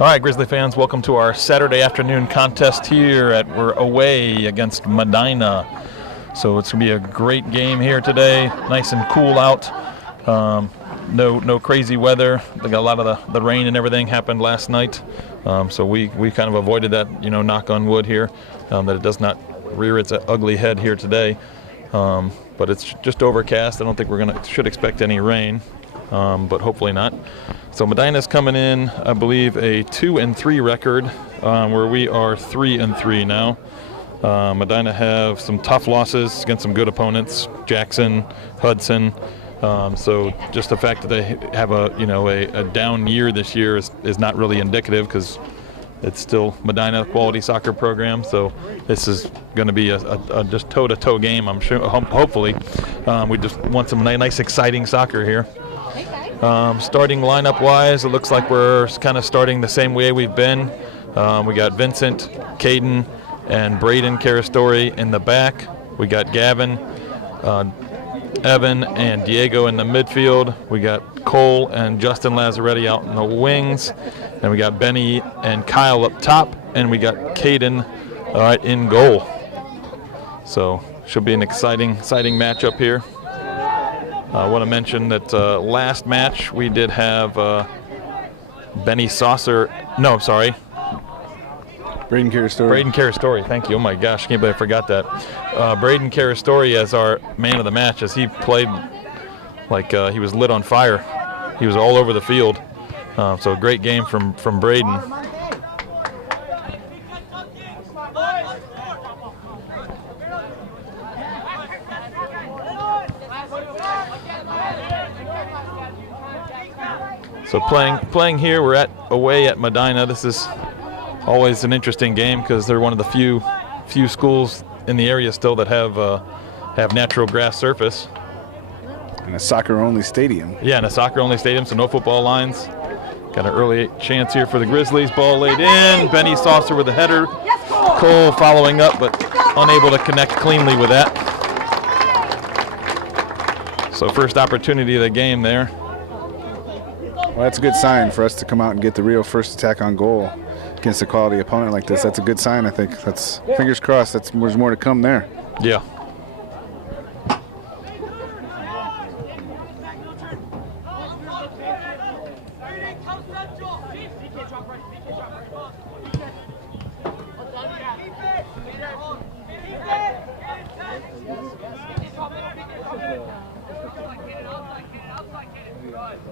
All right, Grizzly fans, welcome to our Saturday afternoon contest here we're away against Medina. So it's going to be a great game here today, nice and cool out. No crazy weather. They got a lot of the rain and everything happened last night. So we kind of avoided that, knock on wood here, that it does not rear its ugly head here today. But it's just overcast. I don't think should expect any rain, but hopefully not. So Medina's coming in, I believe, a 2-3 record, where we are 3-3 now. Medina have some tough losses against some good opponents, Jackson, Hudson. So just the fact that they have a down year this year is not really indicative, because it's still Medina quality soccer program. So this is going to be a just toe-to-toe game, I'm sure. Hopefully, we just want some nice, exciting soccer here. Starting lineup-wise, it looks like we're kind of starting the same way we've been. We got Vincent, Caden, and Braden Carastori in the back. We got Gavin, Evan, and Diego in the midfield. We got Cole and Justin Lazzaretti out in the wings. And we got Benny and Kyle up top. And we got Caden in goal. So should be an exciting matchup here. I want to mention that last match we did have Benny Saucer. No, sorry. Braden Carastori, thank you. Oh my gosh, can't believe I forgot that. Braden Carastori as our man of the match, as he played like he was lit on fire. He was all over the field. So a great game from Braden. So playing here, we're away at Medina. This is always an interesting game because they're one of the few schools in the area still that have natural grass surface. And a soccer-only stadium. Yeah, and a soccer-only stadium, so no football lines. Got an early chance here for the Grizzlies. Ball laid in. Benny Saucer with a header. Cole following up, but unable to connect cleanly with that. So first opportunity of the game there. Well, that's a good sign for us to come out and get the real first attack on goal against a quality opponent like this. That's a good sign, I think. That's fingers crossed. There's more to come there. Yeah.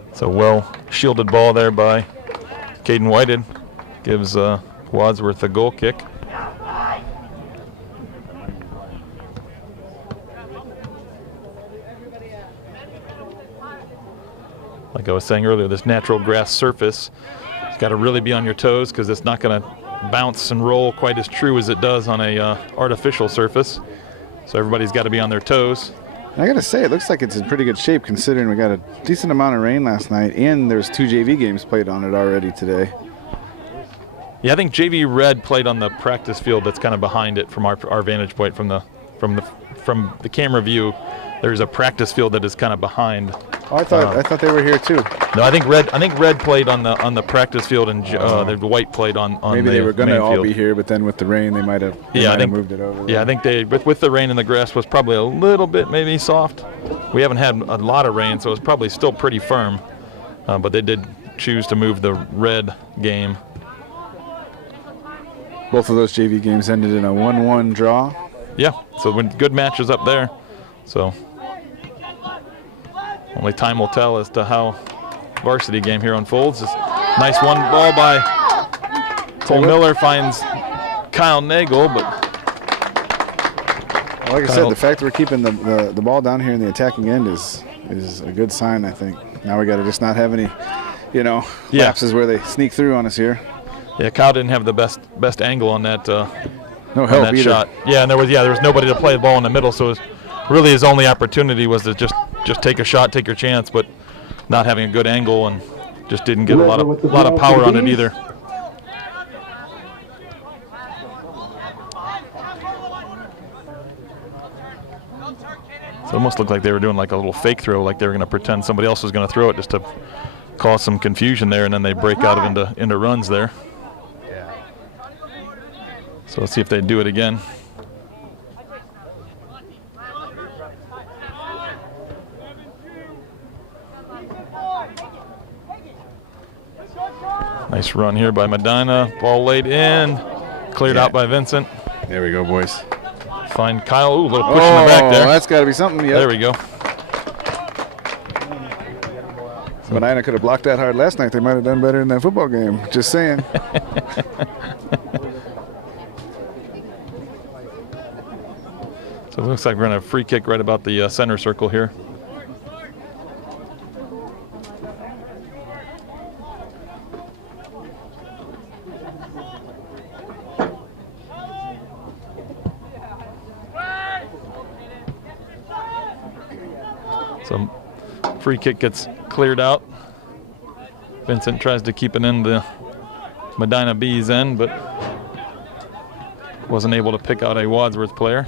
It's a well-shielded ball there by Caden Whited. Gives Wadsworth a goal kick. Like I was saying earlier, this natural grass surface, it's got to really be on your toes because it's not going to bounce and roll quite as true as it does on a artificial surface. So everybody's got to be on their toes. I got to say, it looks like it's in pretty good shape considering we got a decent amount of rain last night and there's 2 JV games played on it already today. Yeah, I think JV Red played on the practice field that's kind of behind it from our vantage point from the camera view. There's a practice field that is kind of behind. Oh, I thought they were here too. No, I think Red played on the practice field, and the White played on maybe they were going to all field. Be here, but then with the rain they might have moved it over there. Yeah, I think they with the rain and the grass was probably a little bit maybe soft. We haven't had a lot of rain, so it was probably still pretty firm. But they did choose to move the Red game. Both of those JV games ended in a 1-1 draw. Yeah, so good matches up there. So only time will tell as to how varsity game here unfolds. This nice one ball by Cole Miller finds Kyle Nagel, but like I said, the fact that we're keeping the ball down here in the attacking end is a good sign, I think. Now we got to just not have any, lapses where they sneak through on us here. Yeah, Kyle didn't have the best angle on that. No help either. Shot. Yeah, and there was nobody to play the ball in the middle, so really his only opportunity was to just take a shot, take your chance, but not having a good angle and just didn't get a lot of power on it either. So it almost looked like they were doing like a little fake throw, like they were going to pretend somebody else was going to throw it just to cause some confusion there, and then they break out into runs there. So let's see if they do it again. Nice run here by Medina. Ball laid in, cleared out by Vincent. There we go, boys. Find Kyle. Ooh, a little push in the back there. That's got to be something. Yep. There we go. Medina could have blocked that hard last night. They might have done better in that football game. Just saying. So it looks like we're going to have a free kick right about the center circle here. So free kick gets cleared out. Vincent tries to keep it in the Medina B's end, but wasn't able to pick out a Wadsworth player.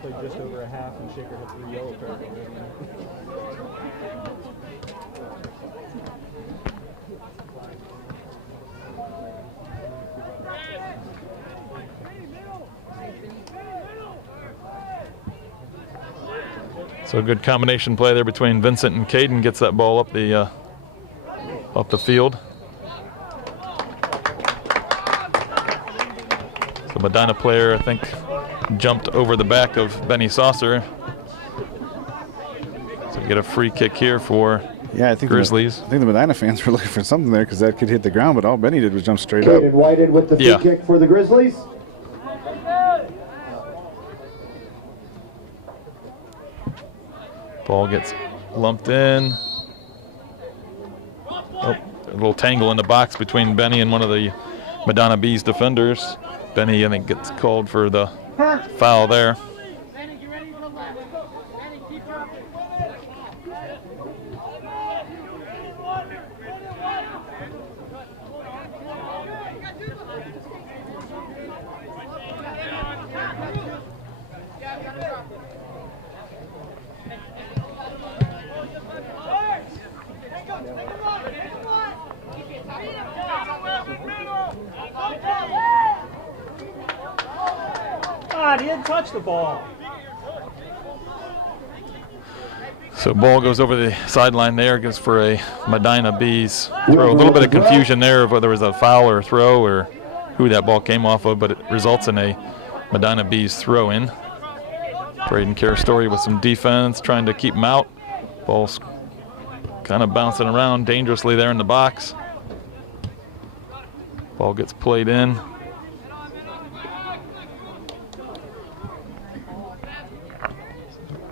Played just over a half, and Shaker had 3 yellow cards already. So a good combination play there between Vincent and Caden, gets that ball up the field. So Medina player, I think, jumped over the back of Benny Saucer. So we get a free kick here for I think Grizzlies. I think the Medina fans were looking for something there because that could hit the ground, but all Benny did was jump straight up. Caden Whited with the free kick for the Grizzlies. Ball gets lumped in. Oh, a little tangle in the box between Benny and one of the Medina B's defenders. Benny, I think, gets called for the foul there. He didn't touch the ball. So ball goes over the sideline there, goes for a Medina B's throw. A little bit of confusion there of whether it was a foul or a throw or who that ball came off of, but it results in a Medina B's throw in. Braden Carstory with some defense, trying to keep him out. Ball's kind of bouncing around dangerously there in the box. Ball gets played in.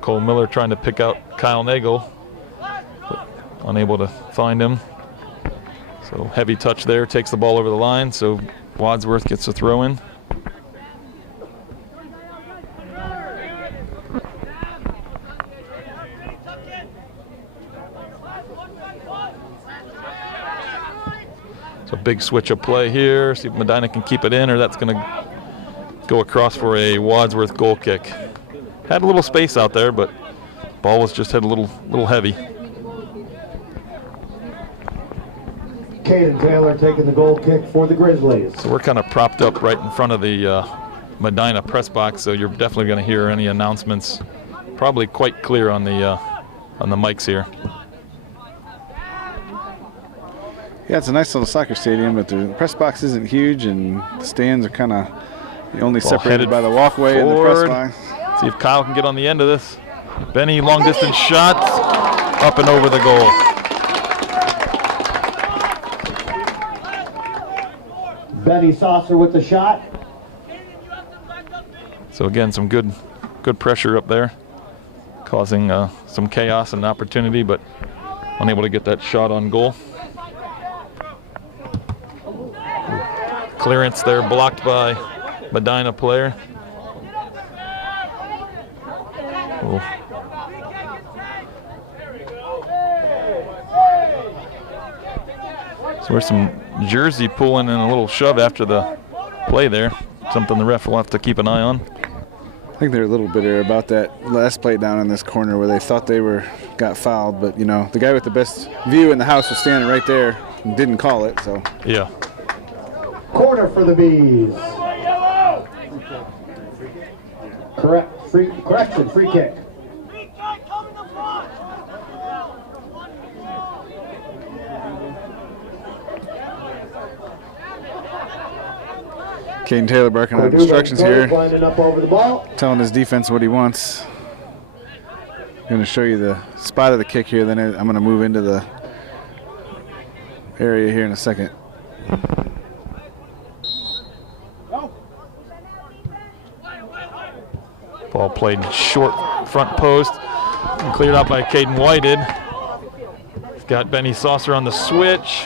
Cole Miller trying to pick out Kyle Nagel, but unable to find him. So heavy touch there, takes the ball over the line, so Wadsworth gets a throw in. So big switch of play here, see if Medina can keep it in, or that's going to go across for a Wadsworth goal kick. Had a little space out there, but ball was just hit a little heavy. Caden Taylor taking the goal kick for the Grizzlies. So we're kind of propped up right in front of the Medina press box, so you're definitely going to hear any announcements probably quite clear on the mics here. Yeah, it's a nice little soccer stadium, but the press box isn't huge, and the stands are kind of only separated by the walkway and the press box. See if Kyle can get on the end of this. Benny, long distance shot, up and over the goal. Benny Saucer with the shot. So again, some good pressure up there, causing some chaos and opportunity, but unable to get that shot on goal. Clearance there, blocked by Medina player. Ooh. So there's some jersey pulling and a little shove after the play there. Something the ref will have to keep an eye on. I think they're a little bitter about that last play down in this corner where they thought they got fouled, but you know, the guy with the best view in the house was standing right there and didn't call it, so. Yeah. Corner for the Bees. Correction, free kick. Caden Taylor barking out instructions here, Lining up over the ball. telling his defense what he wants. I'm going to show you the spot of the kick here, then I'm going to move into the area here in a second. Ball played short front post and cleared out by Caden Whited. He's got Benny Saucer on the switch.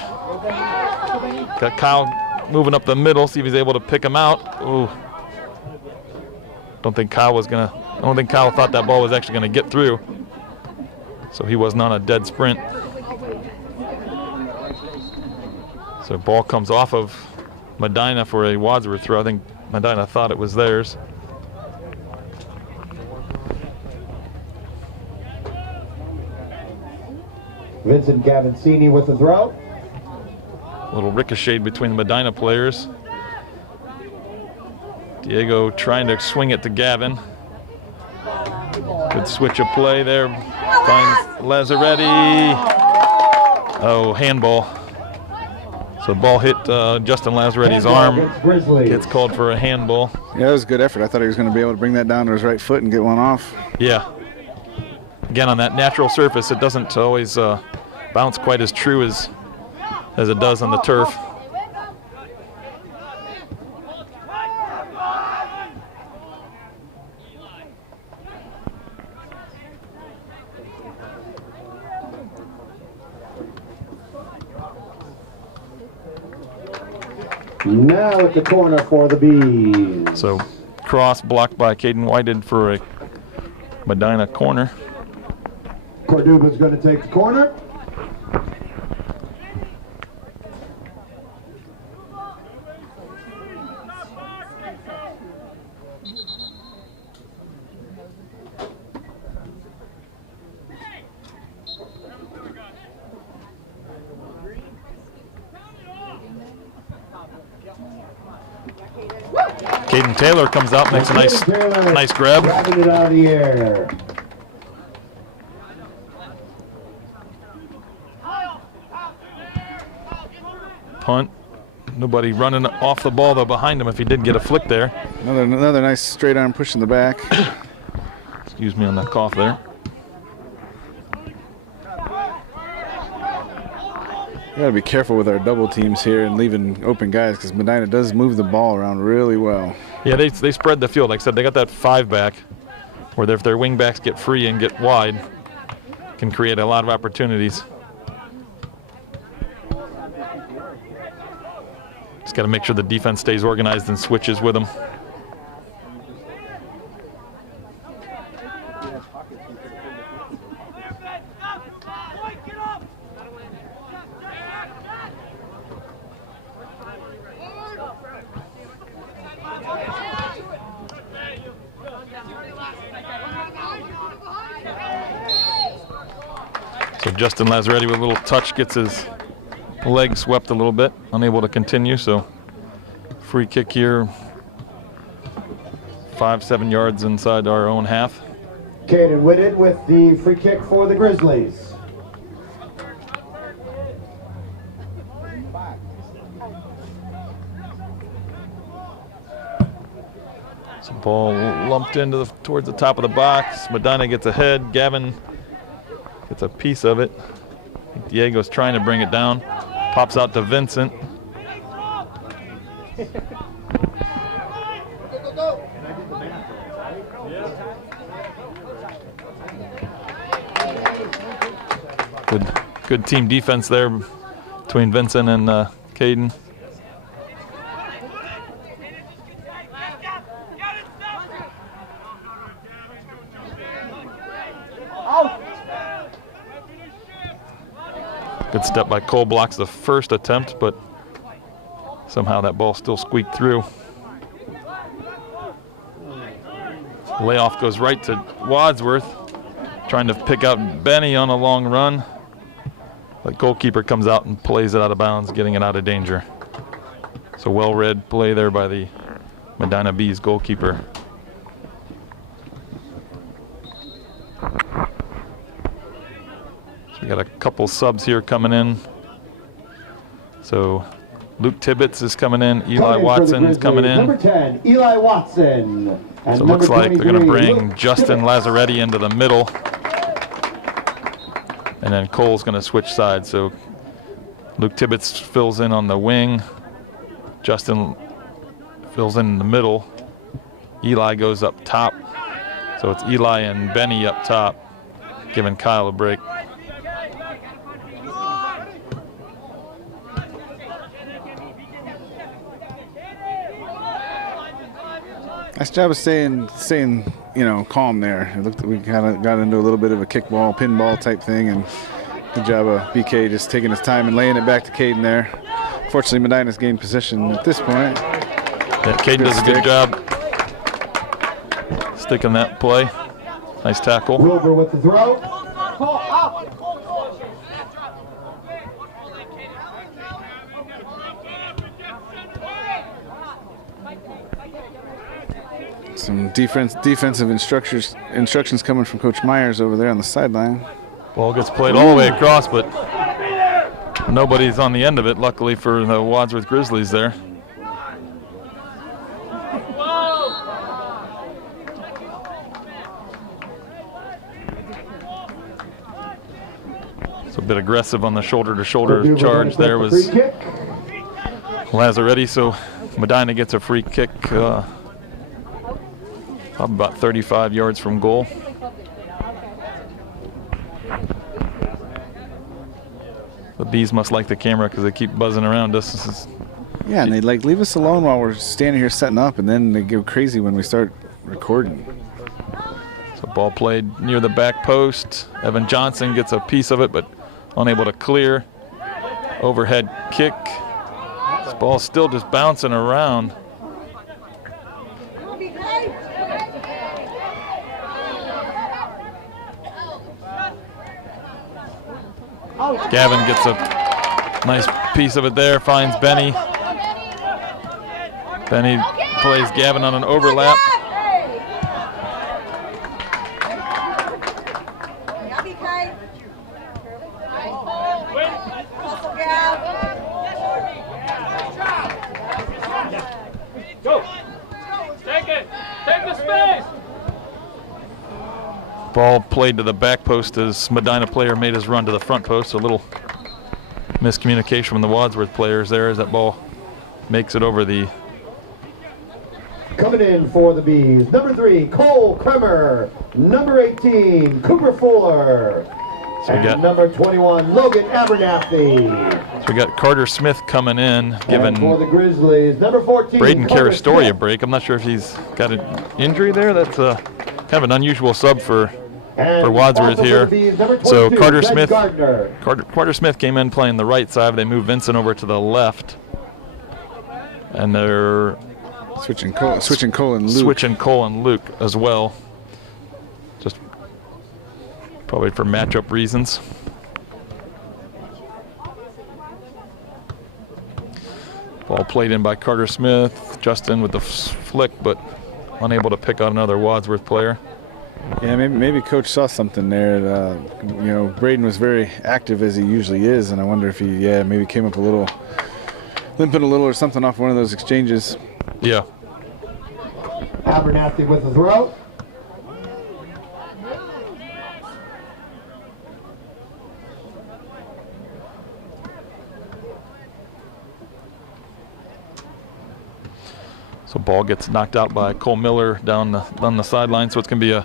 Got Kyle moving up the middle, see if he's able to pick him out. Ooh. I don't think Kyle thought that ball was actually going to get through. So he wasn't on a dead sprint. So ball comes off of Medina for a Wadsworth throw. I think Medina thought it was theirs. Vincent Gavancini with the throw. A little ricochet between the Medina players. Diego trying to swing it to Gavin. Good switch of play there. Finds Lazzaretti. Oh, handball. So the ball hit Justin Lazzaretti's arm. Gets called for a handball. Yeah, that was a good effort. I thought he was going to be able to bring that down to his right foot and get one off. Yeah. Again, on that natural surface, it doesn't always bounce quite as true as it does on the turf. Now at the corner for the Bees. So cross blocked by Caden Whited for a Medina corner. Cordoba's going to take the corner. Caden Taylor comes out, makes a nice grab. Grabbing it out of the air. Punt. Nobody running off the ball though behind him if he did get a flick there. Another nice straight arm push in the back. Excuse me on that cough there. We got to be careful with our double teams here and leaving open guys because Medina does move the ball around really well. Yeah, they spread the field. Like I said, they got that 5-back where if their wing backs get free and get wide, can create a lot of opportunities. Just got to make sure the defense stays organized and switches with them. So Justin Lazzaretti with a little touch gets his leg swept a little bit, unable to continue. So free kick here, 5-7 yards inside our own half. Caden Whitted with the free kick for the Grizzlies. So ball lumped into towards the top of the box. Medina gets ahead. Gavin gets a piece of it. I think Diego's trying to bring it down. Pops out to Vincent. Good team defense there between Vincent and Caden. Good step by Cole, blocks the first attempt, but somehow that ball still squeaked through. Layoff goes right to Wadsworth, trying to pick out Benny on a long run. The goalkeeper comes out and plays it out of bounds, getting it out of danger. So well-read play there by the Medina Bees goalkeeper. So we got a couple subs here coming in. So Luke Tibbetts is coming in. Eli Watson is coming in. Number 10, Eli Watson. And So it looks like they're going to bring Luke Justin Tibbetts. Lazzaretti into the middle. And then Cole's going to switch sides. So Luke Tibbetts fills in on the wing. Justin fills in the middle. Eli goes up top. So it's Eli and Benny up top, giving Kyle a break. Nice job of staying, you know, calm there. It looked we kind of got into a little bit of a kickball, pinball type thing, and good job of BK just taking his time and laying it back to Caden there. Fortunately, Medina's gained position at this point. Yeah, Caden does a good job sticking that play. Nice tackle. Wilbur with the throw. Some defensive instructions coming from Coach Myers over there on the sideline. Ball gets played all the way across, but nobody's on the end of it, luckily for the Wadsworth Grizzlies there. So a bit aggressive on the shoulder-to-shoulder charge there was Lazzaretti, so Medina gets a free kick. Probably about 35 yards from goal. The Bees must like the camera because they keep buzzing around us. Yeah, and they like leave us alone while we're standing here setting up, and then they go crazy when we start recording. So ball played near the back post. Evan Johnson gets a piece of it, but unable to clear. Overhead kick. This ball's still just bouncing around. Gavin gets a nice piece of it there, finds Benny. Benny plays Gavin on an overlap. Ball played to the back post as Medina player made his run to the front post. So a little miscommunication from the Wadsworth players there as that ball makes it over the. Coming in for the Bees, number 3, Cole Kremer. Number 18, Cooper Fuller. So we got number 21, Logan Abernathy. So we got Carter Smith coming in, giving And for the Grizzlies, number 14, Braden Carter Carastoria a Smith. break. I'm not sure if he's got an injury there. That's kind of an unusual sub for Wadsworth also for here. the Bees, number So 22, Carter Ben Smith, Gardner. Carter Smith came in playing the right side. They moved Vincent over to the left, and they're Switching Cole and Luke. switching Cole and Luke as well, just probably for matchup reasons. Ball played in by Carter Smith. Justin with the flick, but unable to pick out another Wadsworth player. Yeah, maybe Coach saw something there. You know, Braden was very active as he usually is, and I wonder if he, maybe came up a little, limping a little or something off one of those exchanges. Yeah. Abernathy with the throw. So ball gets knocked out by Cole Miller down the sideline, so it's going to be a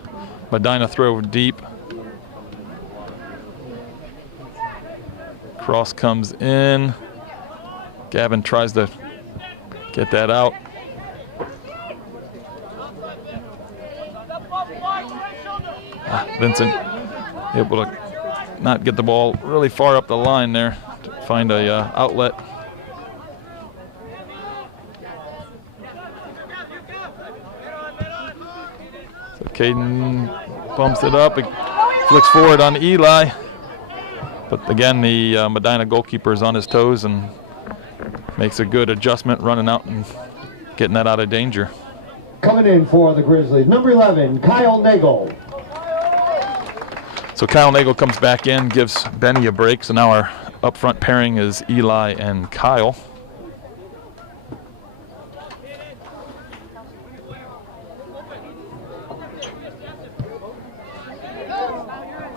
Medina throw deep. Cross comes in. Gavin tries to get that out. Vincent able to not get the ball really far up the line there to find a outlet. So Caden bumps it up. It flicks forward on Eli. But again, the Medina goalkeeper is on his toes and makes a good adjustment, running out and getting that out of danger. Coming in for the Grizzlies, number 11, Kyle Nagel. So Kyle Nagel comes back in, gives Benny a break. So now our up front pairing is Eli and Kyle.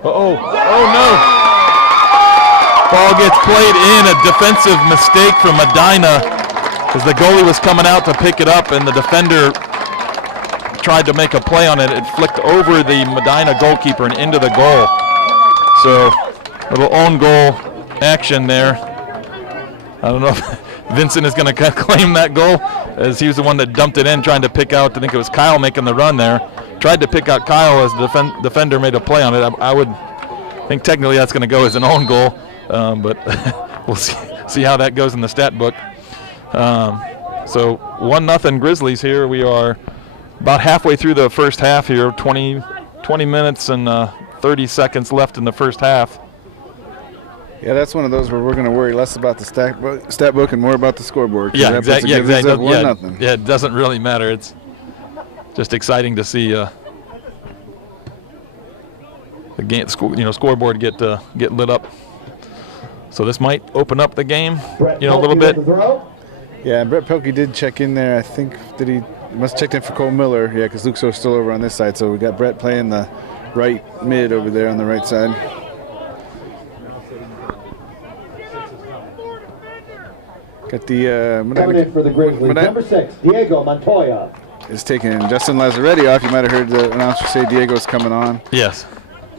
Uh-oh. Oh, no. Ball gets played in. A defensive mistake from Medina as the goalie was coming out to pick it up, and the defender tried to make a play on it. It flicked over the Medina goalkeeper and into the goal. So, little own goal action there. I don't know if Vincent is going to claim that goal, as he was the one that dumped it in, trying to pick out, I think it was Kyle making the run there. Tried to pick out Kyle as the defender made a play on it. I would think technically that's going to go as an own goal, but we'll see how that goes in the stat book. So 1-0 Grizzlies here. We are about halfway through the first half here, 20 minutes and 30 seconds left in the first half. Yeah, that's one of those where we're going to worry less about the stat book and more about the scoreboard. Yeah, exactly. Yeah, Yeah, it doesn't really matter. It's just exciting to see the game, scoreboard get lit up. So this might open up the game, a little bit. Yeah, Brett Pelkey did check in there. I think that he must have checked in for Cole Miller. Yeah, because Luke's still over on this side. So we got Brett playing the right mid over there on the right side. Got the coming in for the Grizzlies, number 6, Diego Montoya. Is taking Justin Lazzaretti off. You might have heard the announcer say Diego's coming on. Yes.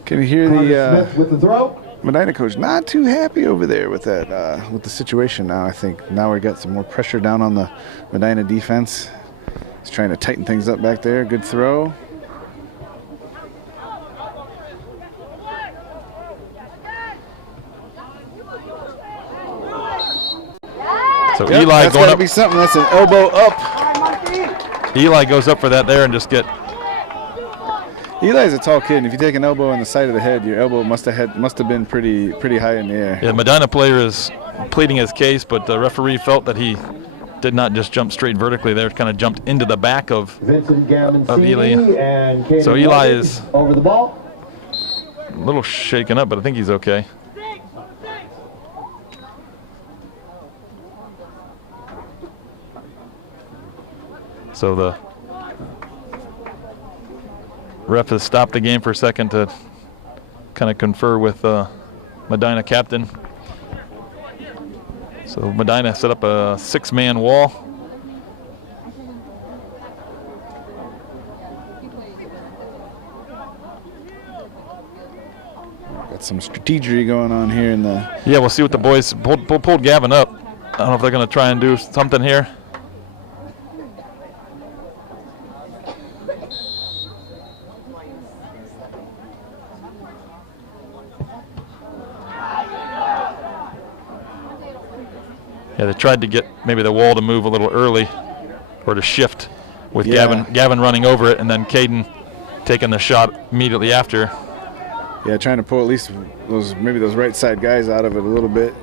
Can you hear the Smith with the throw? Medina coach not too happy over there with that with the situation now. I think now we got some more pressure down on the Medina defense. He's trying to tighten things up back there. Good throw. So Yep, Eli that's going gotta up. Be something. That's an elbow up. Eli goes up for that there and just get. Eli's a tall kid, and if you take an elbow on the side of the head, your elbow must have been pretty high in the air. Yeah, Medina player is pleading his case, but the referee felt that he did not just jump straight vertically there; kind of jumped into the back of Eli. And so Eli is over the ball. A little shaken up, but I think he's okay. So the ref has stopped the game for a second to kind of confer with Medina captain. So Medina set up a 6-man wall. Got some strategy going on here in the. Yeah, we'll see what the boys pulled Gavin up. I don't know if they're going to try and do something here. Yeah, they tried to get maybe the wall to move a little early or to shift with Gavin running over it and then Caden taking the shot immediately after. Yeah, trying to pull at least those right side guys out of it a little bit.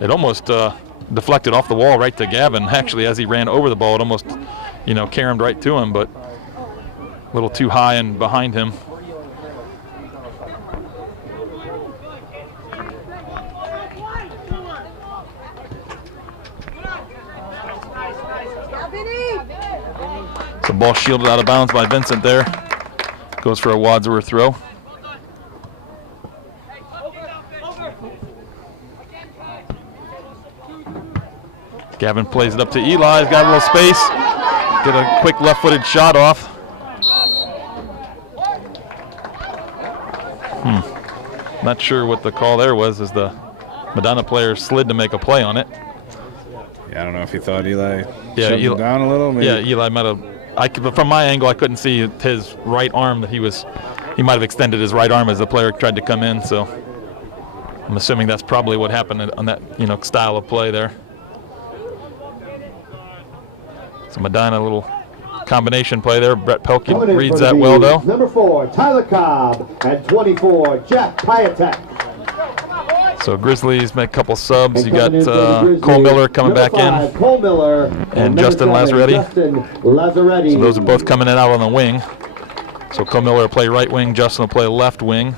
It almost deflected off the wall right to Gavin. Actually, as he ran over the ball, it almost, caromed right to him, but a little too high and behind him. So ball shielded out of bounds by Vincent there. Goes for a Wadsworth throw. Gavin plays it up to Eli. He's got a little space. Get a quick left-footed shot off. Not sure what the call there was, as the Medina player slid to make a play on it. Yeah, I don't know if he thought Eli shoved him down a little. Maybe. Yeah, Eli might have. But from my angle, I couldn't see his right arm. He might have extended his right arm as the player tried to come in. So I'm assuming that's probably what happened on that style of play there. So Medina a little combination play there. Brett Pelkey Coming in reads for the that well, though. Number 4, Tyler Cobb, and 24, Jack Piatek. So Grizzlies make a couple subs. You And got coming in for the Grizzlies, Cole Miller coming number back 5, Cole Miller, and number Justin 7, Lazzaretti. Justin Lazzaretti. So those are both coming in out on the wing. So Cole Miller will play right wing, Justin will play left wing.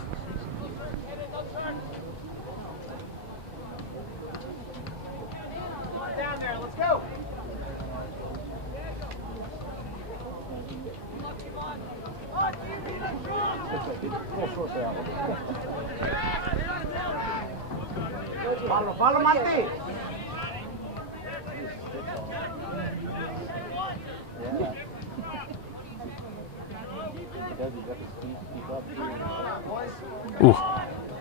Follow Mati. Ooh,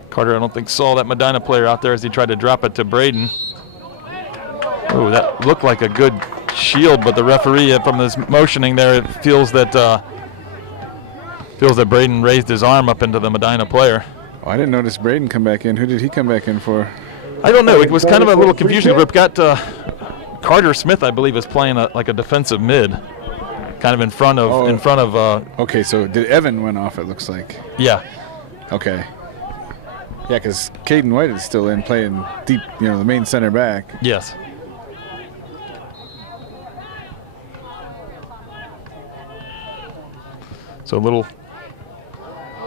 Carter, I don't think saw that Medina player out there as he tried to drop it to Braden. Ooh, that looked like a good shield, but the referee from this motioning there feels that Braden raised his arm up into the Medina player. Oh, I didn't notice Braden come back in. Who did he come back in for? I don't know. It was kind of a little confusing. We've got Carter Smith, I believe, is playing like a defensive mid, kind of in front of Okay, so did Evan went off? It looks like. Yeah. Okay. Yeah, because Caden White is still in playing deep, the main center back. Yes. So a little,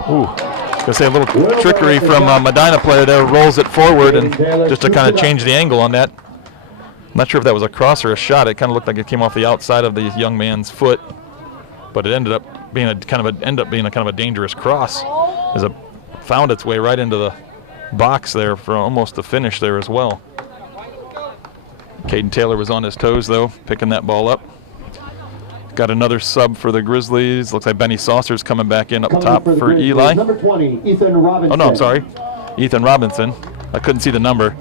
gonna say a little trickery from Medina player there, rolls it forward and just to kind of change the angle on that. I'm not sure if that was a cross or a shot. It kind of looked like it came off the outside of the young man's foot, but it ended up being a kind of a dangerous cross, as it found its way right into the box there for almost the finish there as well. Caden Taylor was on his toes though, picking that ball up. Got another sub for the Grizzlies. Looks like Benny Saucer's coming back in up top for Eli. Number 20, Ethan Robinson. Oh no, I'm sorry, Ethan Robinson. I couldn't see the number.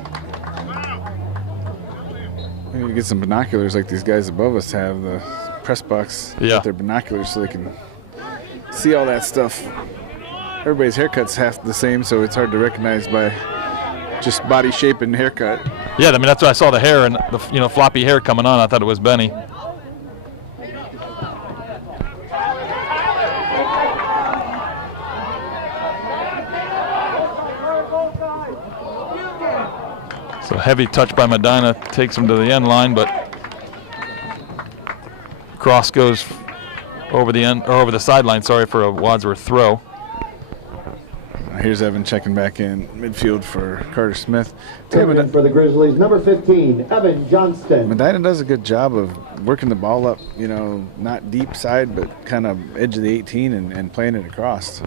We need to get some binoculars like these guys above us have. The press box. Yeah. With their binoculars so they can see all that stuff. Everybody's haircut's half the same, so it's hard to recognize by just body shape and haircut. Yeah, I mean that's why I saw the hair and the floppy hair coming on. I thought it was Benny. So heavy touch by Medina takes him to the end line, but cross goes over the end or over the sideline. Sorry, for a Wadsworth throw. Here's Evan checking back in midfield for Carter Smith. Coming in for the Grizzlies, number 15, Evan Johnston. Medina does a good job of working the ball up, not deep side, but kind of edge of the 18 and playing it across.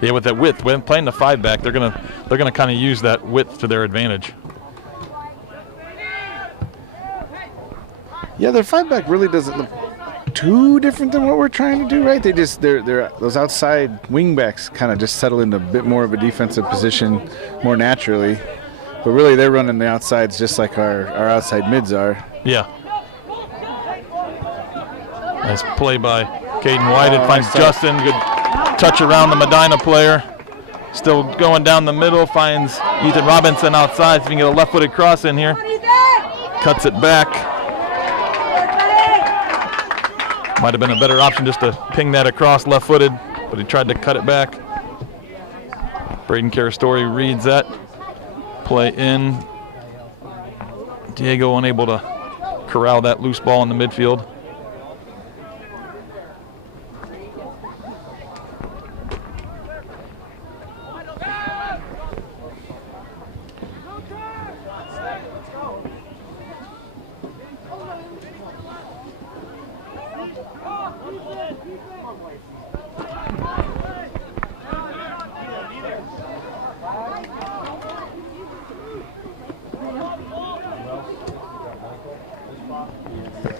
Yeah, with that width, when playing the 5-back, they're gonna kind of use that width to their advantage. Yeah, their 5-back really doesn't look too different than what we're trying to do, right? They're those outside wing backs kind of just settle into a bit more of a defensive position more naturally, but really they're running the outsides just like our outside mids are. Yeah. Nice play by Caden White. It finds Justin. Good touch around the Medina player. Still going down the middle. Finds Ethan Robinson outside. So he can get a left-footed cross in here. Cuts it back. Might have been a better option just to ping that across left-footed, but he tried to cut it back. Braden Carastori reads that. Play in. Diego unable to corral that loose ball in the midfield.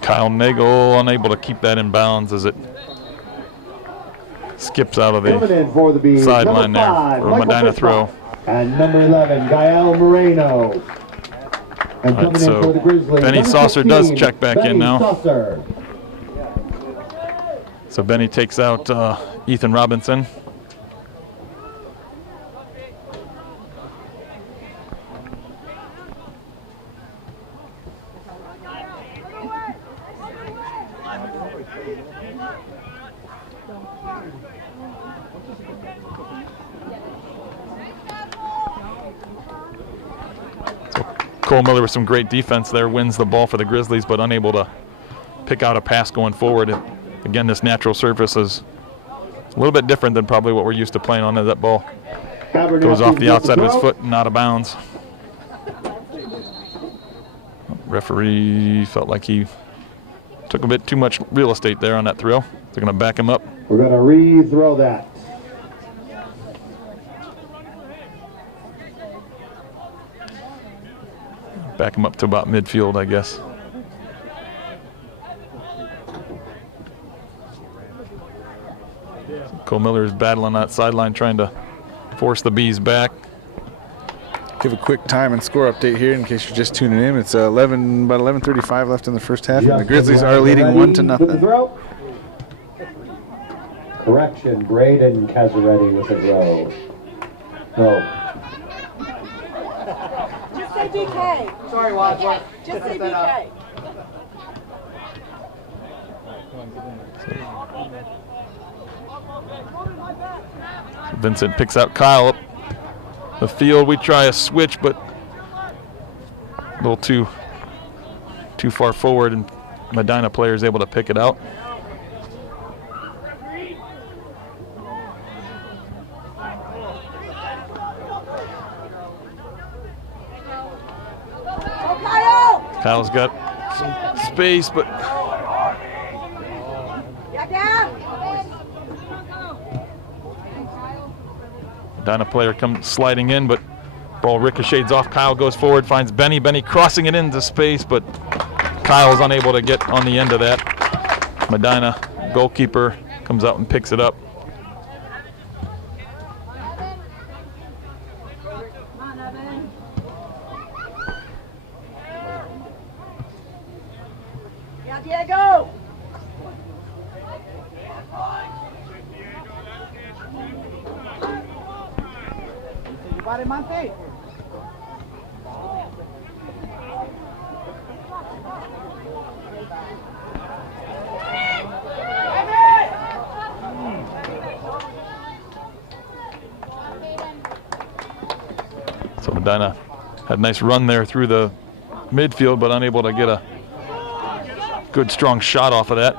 Kyle Nagel unable to keep that in bounds as it skips out of the sideline there for a Medina throw. And number 11, Gael Moreno. And All right, coming in so for the Grizzlies, Benny number Saucer 16, does check back Benny in now. Saucer. So Benny takes out Ethan Robinson. Cole Miller with some great defense there wins the ball for the Grizzlies, but unable to pick out a pass going forward. And again, this natural surface is a little bit different than probably what we're used to playing on. That ball goes off the outside of his foot and out of bounds. Referee felt like he took a bit too much real estate there on that throw. They're going to back him up. We're going to re-throw that. Back him up to about midfield, I guess. Cole Miller is battling that sideline, trying to force the Bees back. Give a quick time and score update here in case you're just tuning in. It's about 11:35 left in the first half, and the Grizzlies are leading 1-0. Correction, Braden Casaretti with a throw. No. Just say DK. Sorry, Wadsworth. Just say DK. Vincent picks out Kyle up the field. We try a switch, but a little too far forward, and Medina player is able to pick it out. Kyle's got some space, but Medina player comes sliding in, but ball ricochets off. Kyle goes forward, finds Benny. Benny crossing it into space, but Kyle's unable to get on the end of that. Medina goalkeeper comes out and picks it up. Diego! Monte. So Medina had a nice run there through the midfield, but unable to get a good strong shot off of that.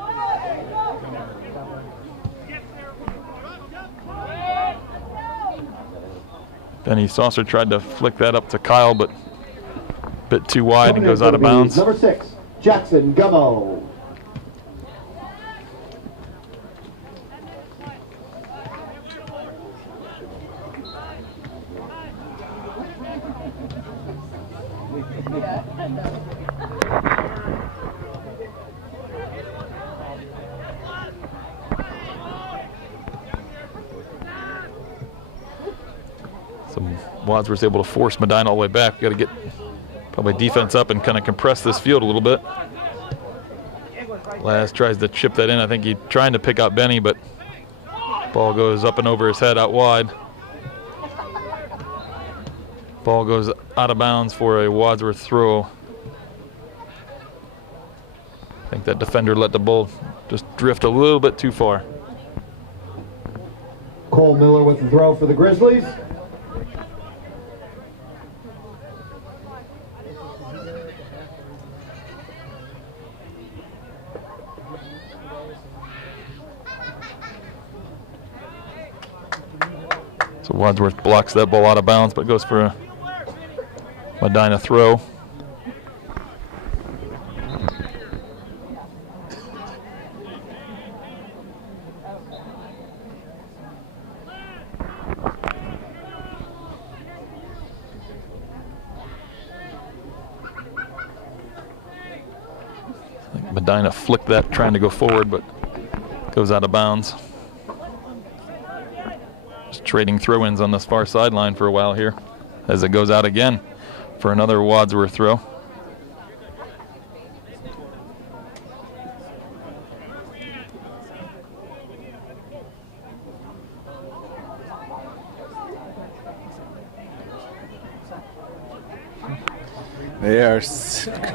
Benny Saucer tried to flick that up to Kyle, but a bit too wide and goes out of bounds. Number 6, Jackson Gummo. Wadsworth's able to force Medina all the way back. Got to get probably defense up and kind of compress this field a little bit. Laz tries to chip that in. I think he's trying to pick out Benny, but ball goes up and over his head out wide. Ball goes out of bounds for a Wadsworth throw. I think that defender let the ball just drift a little bit too far. Cole Miller with the throw for the Grizzlies. So Wadsworth blocks that ball out of bounds, but goes for a Medina throw. Medina flicked that trying to go forward, but goes out of bounds. Just trading throw-ins on this far sideline for a while here as it goes out again for another Wadsworth throw. They are.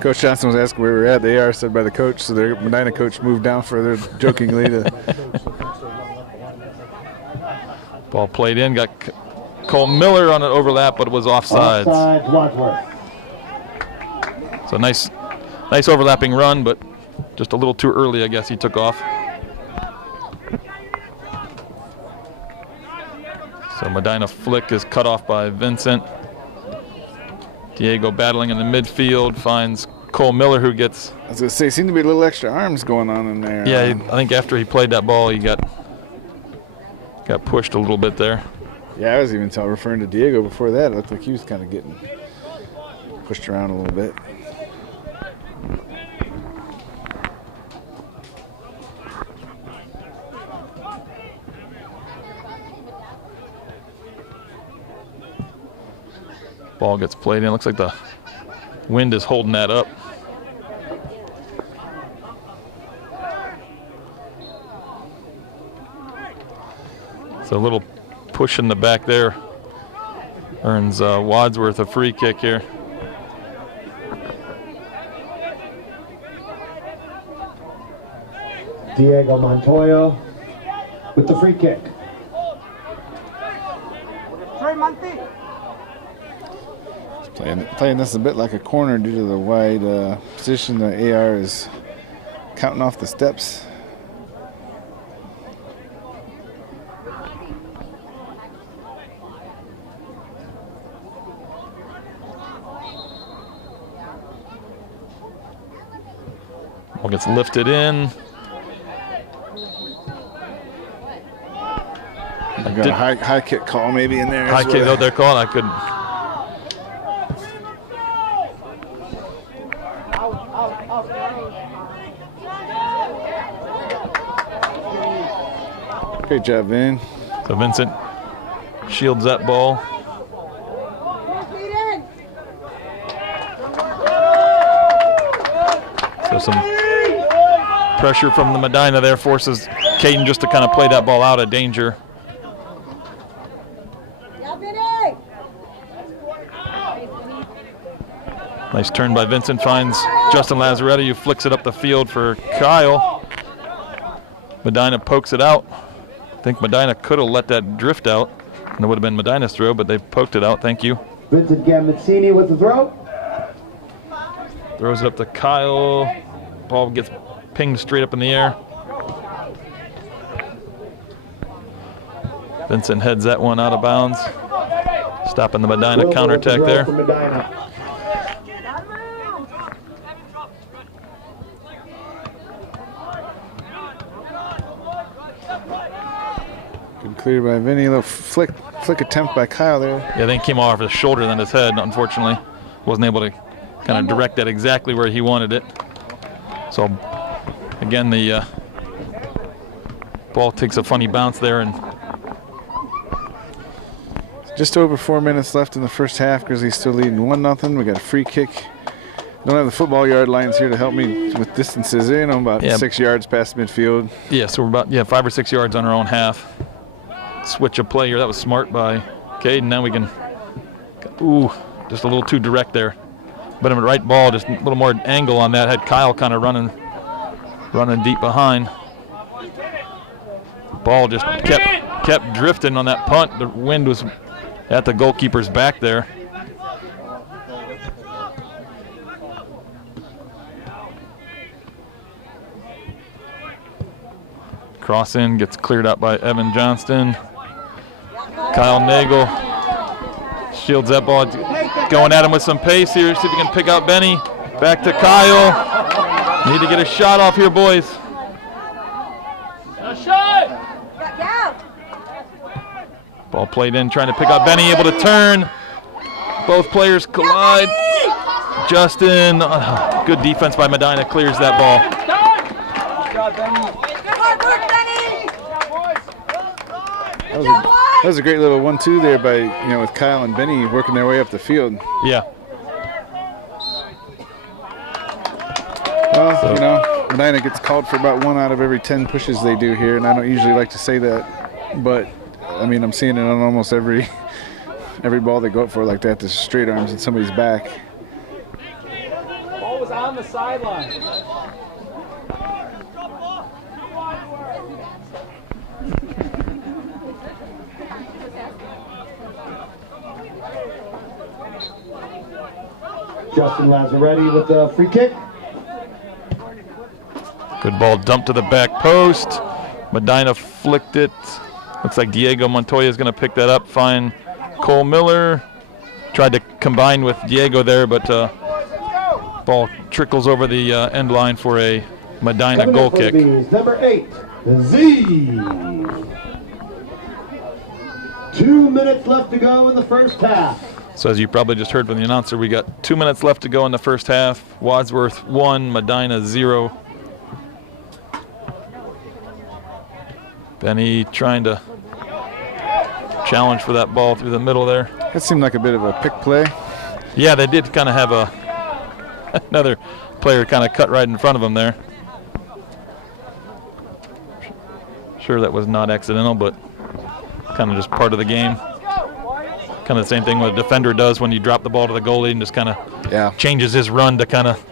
Coach Johnson was asking where we were at. They are said by the coach, so their Medina coach moved down further jokingly to. Ball played in, got Cole Miller on an overlap, but it was offside. Offside, Wadsworth. So nice overlapping run, but just a little too early, I guess he took off. So Medina flick is cut off by Vincent. Diego battling in the midfield, finds Cole Miller, who gets... I was going to say, seemed to be a little extra arms going on in there. Yeah, I think after he played that ball, he got pushed a little bit there. Yeah, I was even referring to Diego before that. It looked like he was kind of getting pushed around a little bit. Ball gets played in. Looks like the wind is holding that up. So a little push in the back there earns Wadsworth a free kick here. Diego Montoya with the free kick. Playing this a bit like a corner due to the wide position. The AR is counting off the steps. Ball gets lifted in. I got a high kick call maybe in there. High kick, though they're calling. I could. Great job, Vin. So Vincent shields that ball. So some pressure from the Medina there forces Caden just to kind of play that ball out of danger. Nice turn by Vincent, finds Justin Lazaretti, who flicks it up the field for Kyle. Medina pokes it out. I think Medina could have let that drift out, and it would have been Medina's throw, but they poked it out. Thank you. Vincent Gamazzini with the throw. Throws it up to Kyle. Ball gets pinged straight up in the air. Vincent heads that one out of bounds, stopping the Medina counterattack there. Good clear by Vinny. A little flick attempt by Kyle there. Yeah, I think it came off his shoulder than his head, unfortunately. Wasn't able to kind of direct that exactly where he wanted it. So, again, the ball takes a funny bounce there. And just over 4 minutes left in the first half. Grizzlies still leading 1-0. We got a free kick. Don't have the football yard lines here to help me with distances. You know, about 6 yards past midfield. Yeah, so we're about 5 or 6 yards on our own half. Switch of play here. That was smart by Caden. Now we can. Ooh, just a little too direct there. But the right ball, just a little more angle on that. Had Kyle kind of running deep behind. Ball just kept drifting on that punt. The wind was at the goalkeeper's back there. Cross in, gets cleared out by Evan Johnston. Kyle Nagel shields that ball. Going at him with some pace here. See if he can pick out Benny. Back to Kyle. Need to get a shot off here, boys. A shot! Ball played in, trying to pick out Benny, able to turn. Both players collide. Justin, good defense by Medina, clears that ball. Good job, Benny. That was a great little 1-2 there by, with Kyle and Benny working their way up the field. Yeah. Well, Medina gets called for about 1 out of every 10 pushes they do here, and I don't usually like to say that, but I mean, I'm seeing it on almost every ball they go up for like that. There's straight arms in somebody's back. Ball was on the sideline. Justin Lazzaretti with the free kick. Good ball dumped to the back post. Medina flicked it. Looks like Diego Montoya is going to pick that up. Find Cole Miller. Tried to combine with Diego there, but ball trickles over the end line for a Medina Coming goal up for the kick. Bees, number 8, Z. 2 minutes left to go in the first half. So as you probably just heard from the announcer, we got 2 minutes left to go in the first half. Wadsworth 1, Medina 0. Benny trying to challenge for that ball through the middle there. That seemed like a bit of a pick play. Yeah, they did kind of have another player kind of cut right in front of him there. Sure that was not accidental, but kind of just part of the game. Kind of the same thing what a defender does when you drop the ball to the goalie and just kind of changes his run to kind of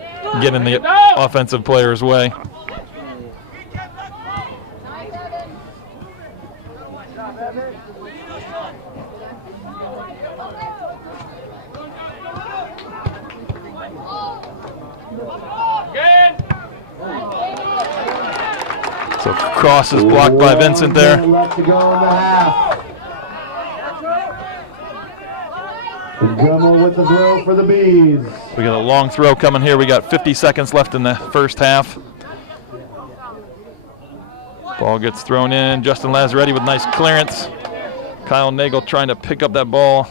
get in the offensive player's way. So cross is blocked by Vincent there. 1 minute left to go in the half. Gummel with the throw for the Bees. We got a long throw coming here. We got 50 seconds left in the first half. Ball gets thrown in. Justin Lazzaretti with nice clearance. Kyle Nagel trying to pick up that ball.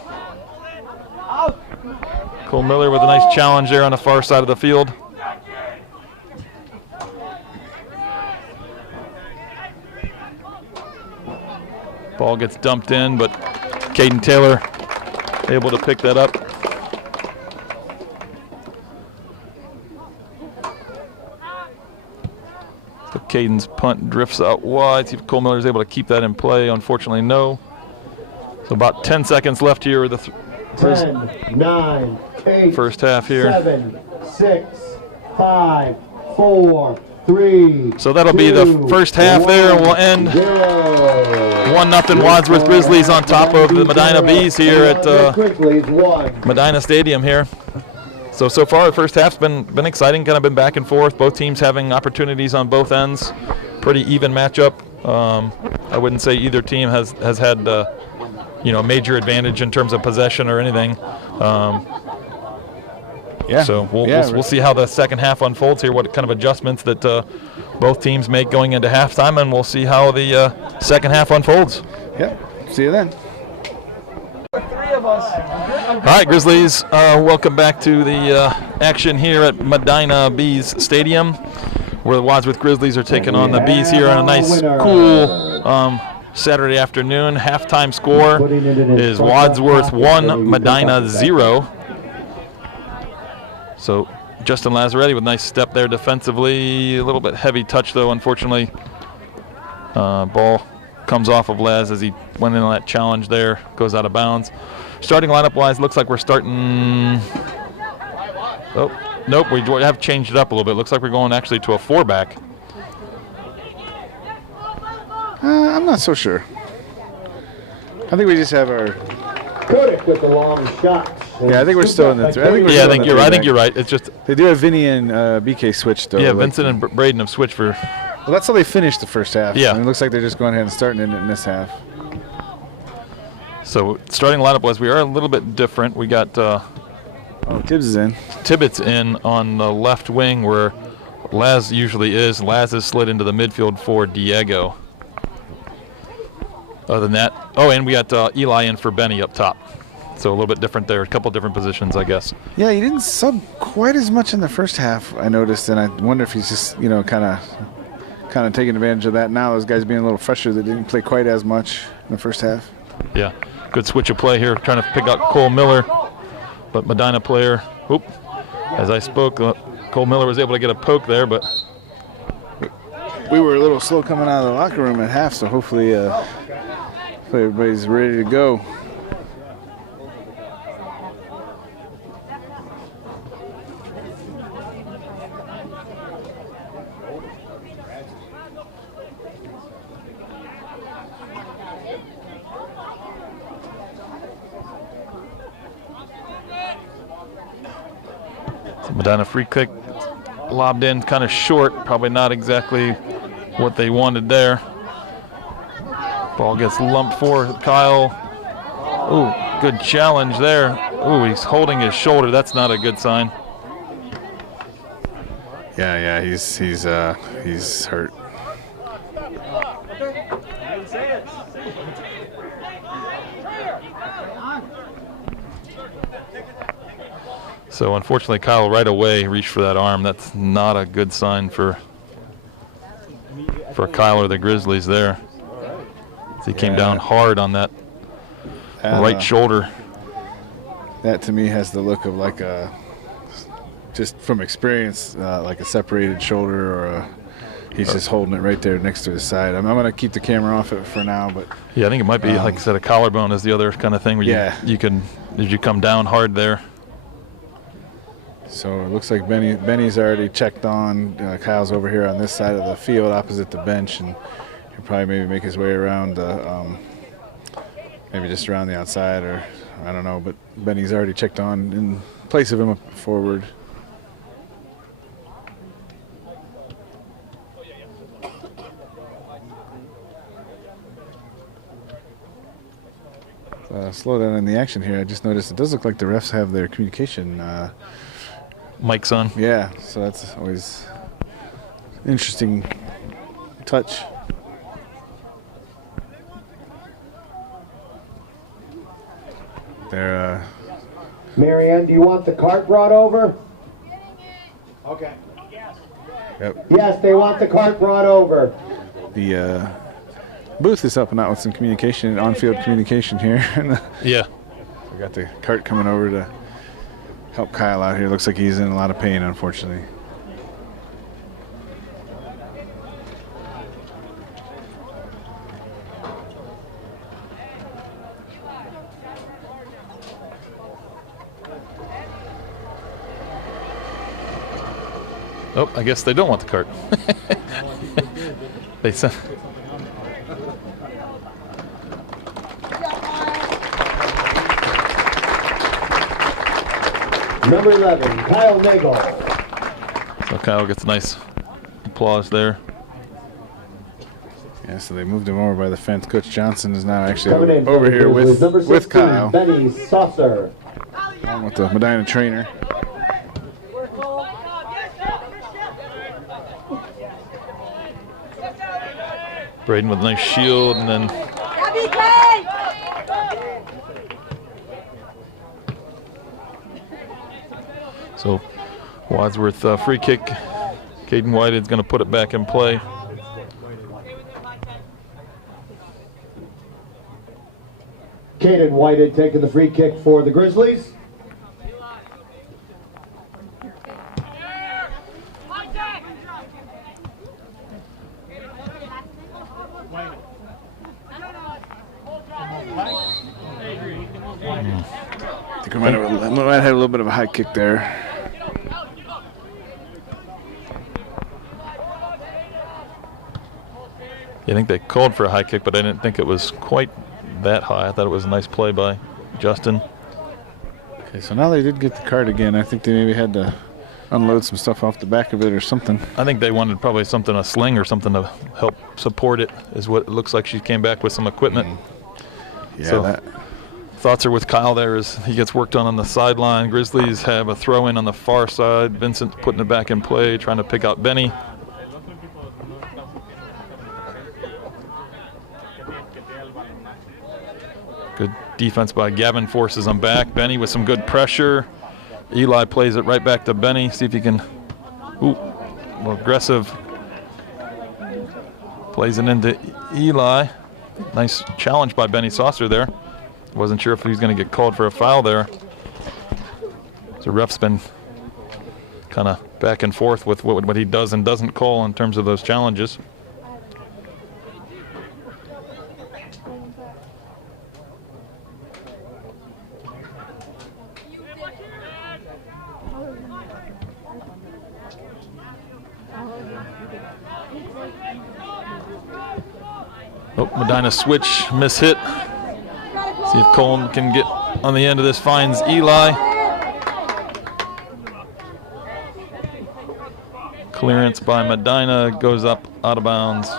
Cole Miller with a nice challenge there on the far side of the field. Ball gets dumped in, but Caden Taylor able to pick that up. So Caden's punt drifts out wide. See if Cole Miller is able to keep that in play. Unfortunately, no. So about 10 seconds left here. 10, 9, 8, first half here. 7, 6, 5, 4, 3. So that'll be the first half there, and we'll end 1-0 Wadsworth Grizzlies on top of the Medina Bees here at Medina Stadium here. So far the first half's been exciting, kind of been back and forth. Both teams having opportunities on both ends. Pretty even matchup. I wouldn't say either team has had a major advantage in terms of possession or anything. So we'll see how the second half unfolds here, what kind of adjustments that both teams make going into halftime, and we'll see how the second half unfolds. Yep. See you then. All right, Grizzlies, welcome back to the action here at Medina Bees Stadium, where the Wadsworth Grizzlies are taking on the Bees here on a nice, cool Saturday afternoon. Halftime score is Wadsworth 1, Medina 0. So Justin Lazzaretti with a nice step there defensively. A little bit heavy touch, though, unfortunately. Ball comes off of Laz as he went in on that challenge there, goes out of bounds. Starting lineup-wise, looks like we're starting... Oh, nope, we have changed it up a little bit. Looks like we're going actually to a 4-back. I'm not so sure. I think we just have our... Kodak with the long shot. Yeah, I think we're still in the... I think you're right. It's just... They do have Vinny and BK switched, though. Yeah, Vincent and Braden have switched for... Well, that's how they finished the first half. Yeah. And it looks like they're just going ahead and starting it in this half. So starting lineup-wise, we are a little bit different. We got Tibbs is in. Tibbetts in on the left wing where Laz usually is. Laz is slid into the midfield for Diego. Other than that, and we got Eli in for Benny up top. So a little bit different there, a couple different positions, I guess. Yeah, he didn't sub quite as much in the first half, I noticed, and I wonder if he's just, kind of taking advantage of that now. Those guys being a little fresher that didn't play quite as much in the first half. Yeah, good switch of play here, trying to pick out Cole Miller, but Medina player, as I spoke, Cole Miller was able to get a poke there, but we were a little slow coming out of the locker room at half, so hopefully everybody's ready to go. Medina free kick lobbed in kind of short, probably not exactly what they wanted there. Ball gets lumped for Kyle. Ooh, good challenge there. Ooh, he's holding his shoulder. That's not a good sign. Yeah, he's hurt. So unfortunately, Kyle right away reached for that arm. That's not a good sign for Kyle or the Grizzlies there. So he came down hard on that right shoulder. That to me has the look of like a, just from experience, like a separated shoulder, or he's just holding it right there next to his side. I'm going to keep the camera off it for now, but yeah, I think it might be like I said, a collarbone is the other kind of thing where you come down hard there. So it looks like Benny's already checked on. Kyle's over here on this side of the field, opposite the bench, and he'll probably maybe make his way around, maybe just around the outside, or I don't know. But Benny's already checked on in place of him up forward. Slow down in the action here. I just noticed it does look like the refs have their communication Mike's on. Yeah, so that's always an interesting touch. They're Marianne, do you want the cart brought over? Okay. Yep. Yes, they want the cart brought over. The booth is helping out with some communication, on-field communication here. Yeah. We got the cart coming over to help Kyle out here. Looks like he's in a lot of pain, unfortunately. Oh, I guess they don't want the cart. They sent. Number 11, Kyle Nagel. So Kyle gets a nice applause there. Yeah, so they moved him over by the fence. Coach Johnson is now actually Coming in over here with number 16, Kyle, Benny Saucer. along with the Medina trainer. Braden with a nice shield, and then so Wadsworth free kick. Caden Whitehead's going to put it back in play. Caden Whitehead taking the free kick for the Grizzlies. I think we might have had a little bit of a high kick there. I think they called for a high kick, but I didn't think it was quite that high. I thought it was a nice play by Justin. Okay, so now they did get the cart again. I think they maybe had to unload some stuff off the back of it or something. I think they wanted probably something, a sling or something to help support it, is what it looks like. She came back with some equipment. Yeah, So that. thoughts are with Kyle there as he gets worked on the sideline. Grizzlies have a throw in on the far side. Vincent putting it back in play, trying to pick out Benny. Good defense by Gavin, forces him back. Benny with some good pressure. Eli plays it right back to Benny. See if he can, more aggressive. Plays it into Eli. Nice challenge by Benny Saucer there. Wasn't sure if he was going to get called for a foul there. So ref's been kind of back and forth with what he does and doesn't call in terms of those challenges. Oh, Medina switch, miss hit. See if Cole can get on the end of this, finds Eli. Clearance by Medina, goes up out of bounds.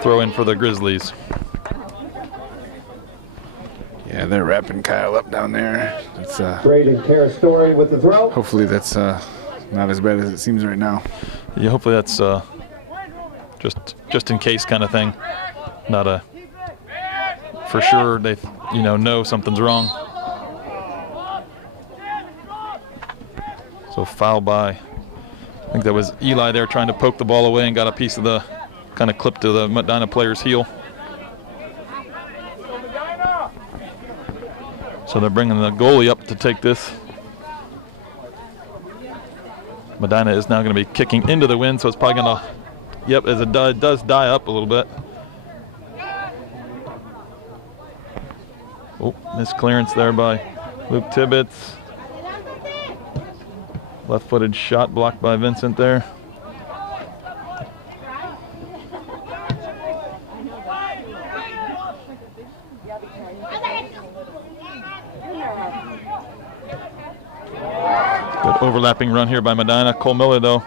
Throw in for the Grizzlies. Yeah, they're wrapping Kyle up down there. It's Braden Carastori with the throw. hopefully that's not as bad as it seems right now. Yeah, hopefully that's just in case kind of thing. Not a for sure they know something's wrong. So foul by, I think that was Eli there trying to poke the ball away and got a piece of the kind of clip to the Medina player's heel. So they're bringing the goalie up to take this. Medina is now going to be kicking into the wind, so it's probably going to, yep, as it does die up a little bit. Oh, missed clearance there by Luke Tibbetts. Left-footed shot blocked by Vincent there. Good overlapping run here by Medina. Cole Miller, though,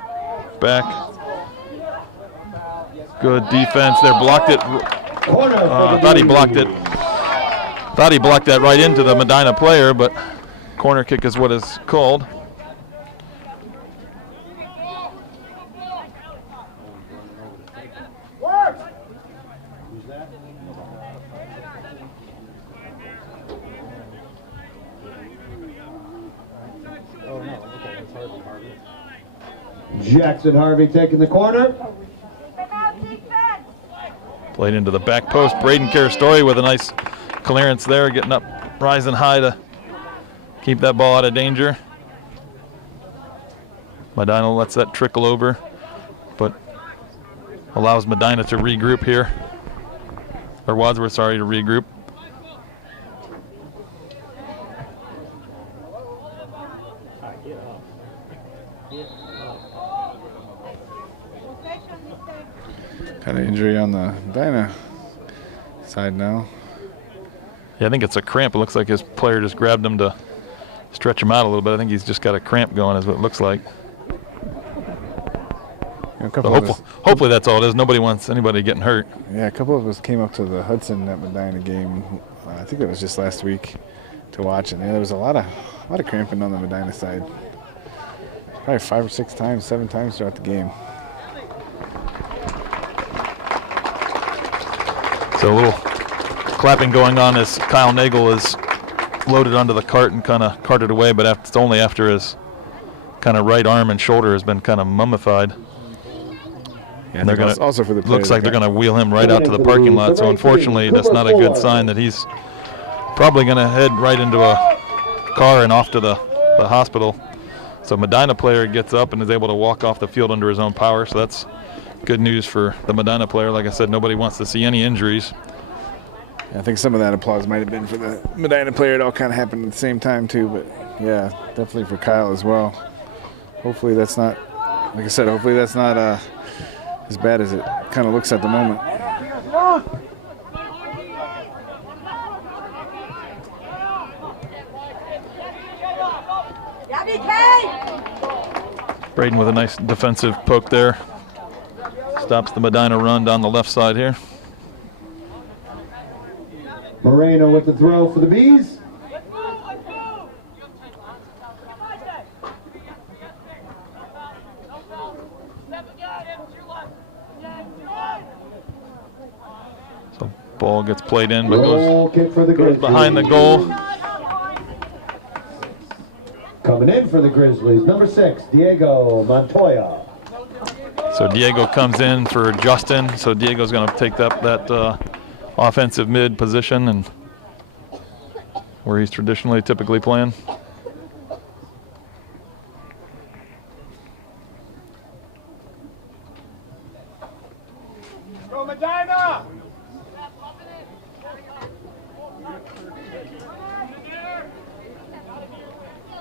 back. Good defense there. Blocked it. Thought he blocked it. Thought he blocked that right into the Medina player, but corner kick is what is called. Jackson Harvey taking the corner. Played into the back post. Braden Carastori with a nice clearance there, getting up, rising high to keep that ball out of danger. Medina lets that trickle over, but allows Medina to regroup here. Or Wadsworth, sorry, to regroup. Kind of injury on the Medina side now. Yeah, I think it's a cramp. It looks like his player just grabbed him to stretch him out a little bit. I think he's just got a cramp going, is what it looks like. So hopefully that's all it is. Nobody wants anybody getting hurt. Yeah, a couple of us came up to the Hudson at Medina game. I think it was just last week to watch, and there was a lot of cramping on the Medina side. Probably 5 or 6 times, 7 times throughout the game. So a little clapping going on as Kyle Nagel is loaded onto the cart and kind of carted away, but it's only after his kind of right arm and shoulder has been kind of mummified. Yeah, and they're going to also for the looks like they're going to wheel him right out to the parking lot. So unfortunately, that's not a good sign that he's probably going to head right into a car and off to the hospital. So Medina player gets up and is able to walk off the field under his own power. So that's good news for the Medina player. Like I said, nobody wants to see any injuries. I think some of that applause might have been for the Medina player. It all kind of happened at the same time too, but yeah, definitely for Kyle as well. Hopefully that's not, like I said, hopefully that's not as bad as it kind of looks at the moment. Braden with a nice defensive poke there. Stops the Medina run down the left side here. Moreno with the throw for the Bees. So ball gets played in, but goes behind the goal. Coming in for the Grizzlies, number 6, Diego Montoya. So Diego comes in for Justin. So Diego's going to take up that offensive mid position and where he's typically playing. Go Medina!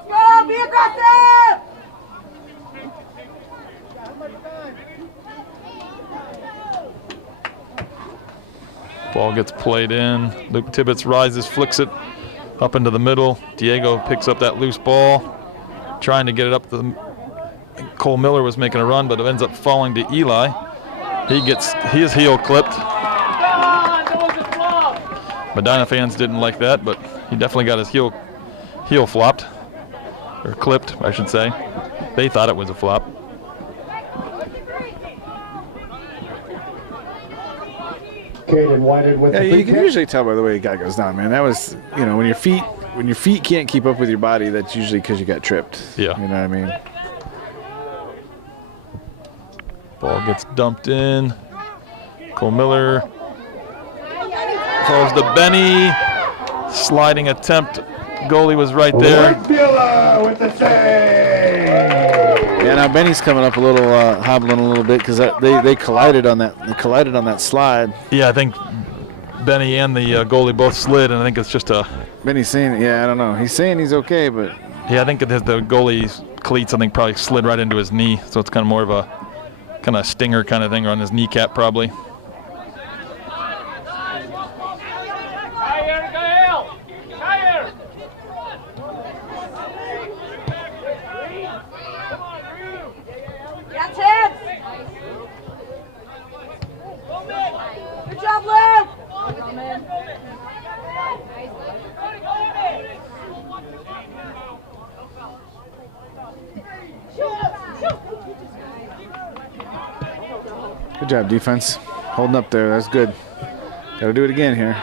Go, be aggressive! Ball gets played in. Luke Tibbetts rises, flicks it up into the middle. Diego picks up that loose ball, trying to get it up the Cole Miller was making a run, but it ends up falling to Eli. He gets his heel clipped. Medina fans didn't like that, but he definitely got his heel flopped, or clipped, I should say. They thought it was a flop. Caden Whited with Yeah, the you free can kick. usually tell by the way a guy goes down, man. That was, you know, when your feet can't keep up with your body, that's usually because you got tripped. Yeah. You know what I mean? Ball gets dumped in. Cole Miller falls to Benny. Sliding attempt. Goalie was right there. Right fielder with the save. Yeah, now Benny's coming up a little, hobbling a little bit because they collided on that. They collided on that slide. Yeah, I think Benny and the goalie both slid, and I think it's just a. Benny's saying, yeah, I don't know. He's saying he's okay, but Yeah, I think the goalie's cleats, I think, probably slid right into his knee, so it's kind of more of a kind of stinger kind of thing on his kneecap, probably. That's him. Good job, Liv. good job, defense. Holding up there. That's good. Got to do it again here.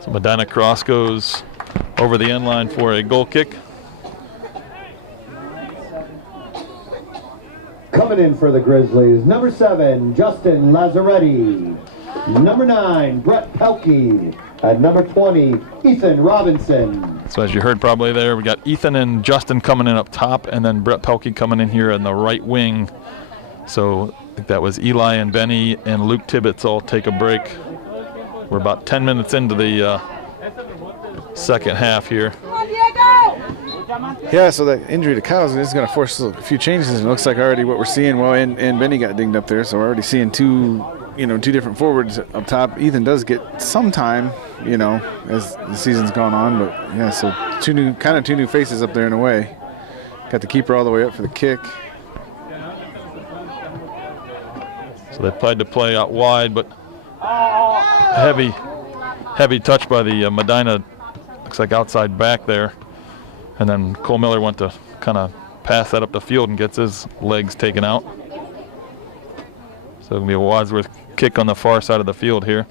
So Medina cross goes over the end line for a goal kick. Coming in for the Grizzlies, number 7, Justin Lazzaretti. Number 9, Brett Pelkey. At number 20, Ethan Robinson. So as you heard probably there, we got Ethan and Justin coming in up top, and then Brett Pelkey coming in here in the right wing. So I think that was Eli and Benny and Luke Tibbetts all take a break. We're about 10 minutes into the second half here. Come on, Diego. Yeah, so that injury to Kyle's is going to force a few changes. And it looks like already what we're seeing. Well, and Benny got dinged up there, so we're already seeing two different forwards up top. Ethan does get some time, as the season's gone on. But yeah, so two new faces up there in a way. Got the keeper all the way up for the kick. So they played the play out wide, but heavy touch by the Medina. Looks like outside back there. And then Cole Miller went to kind of pass that up the field and gets his legs taken out. So it'll be a Wadsworth kick on the far side of the field here.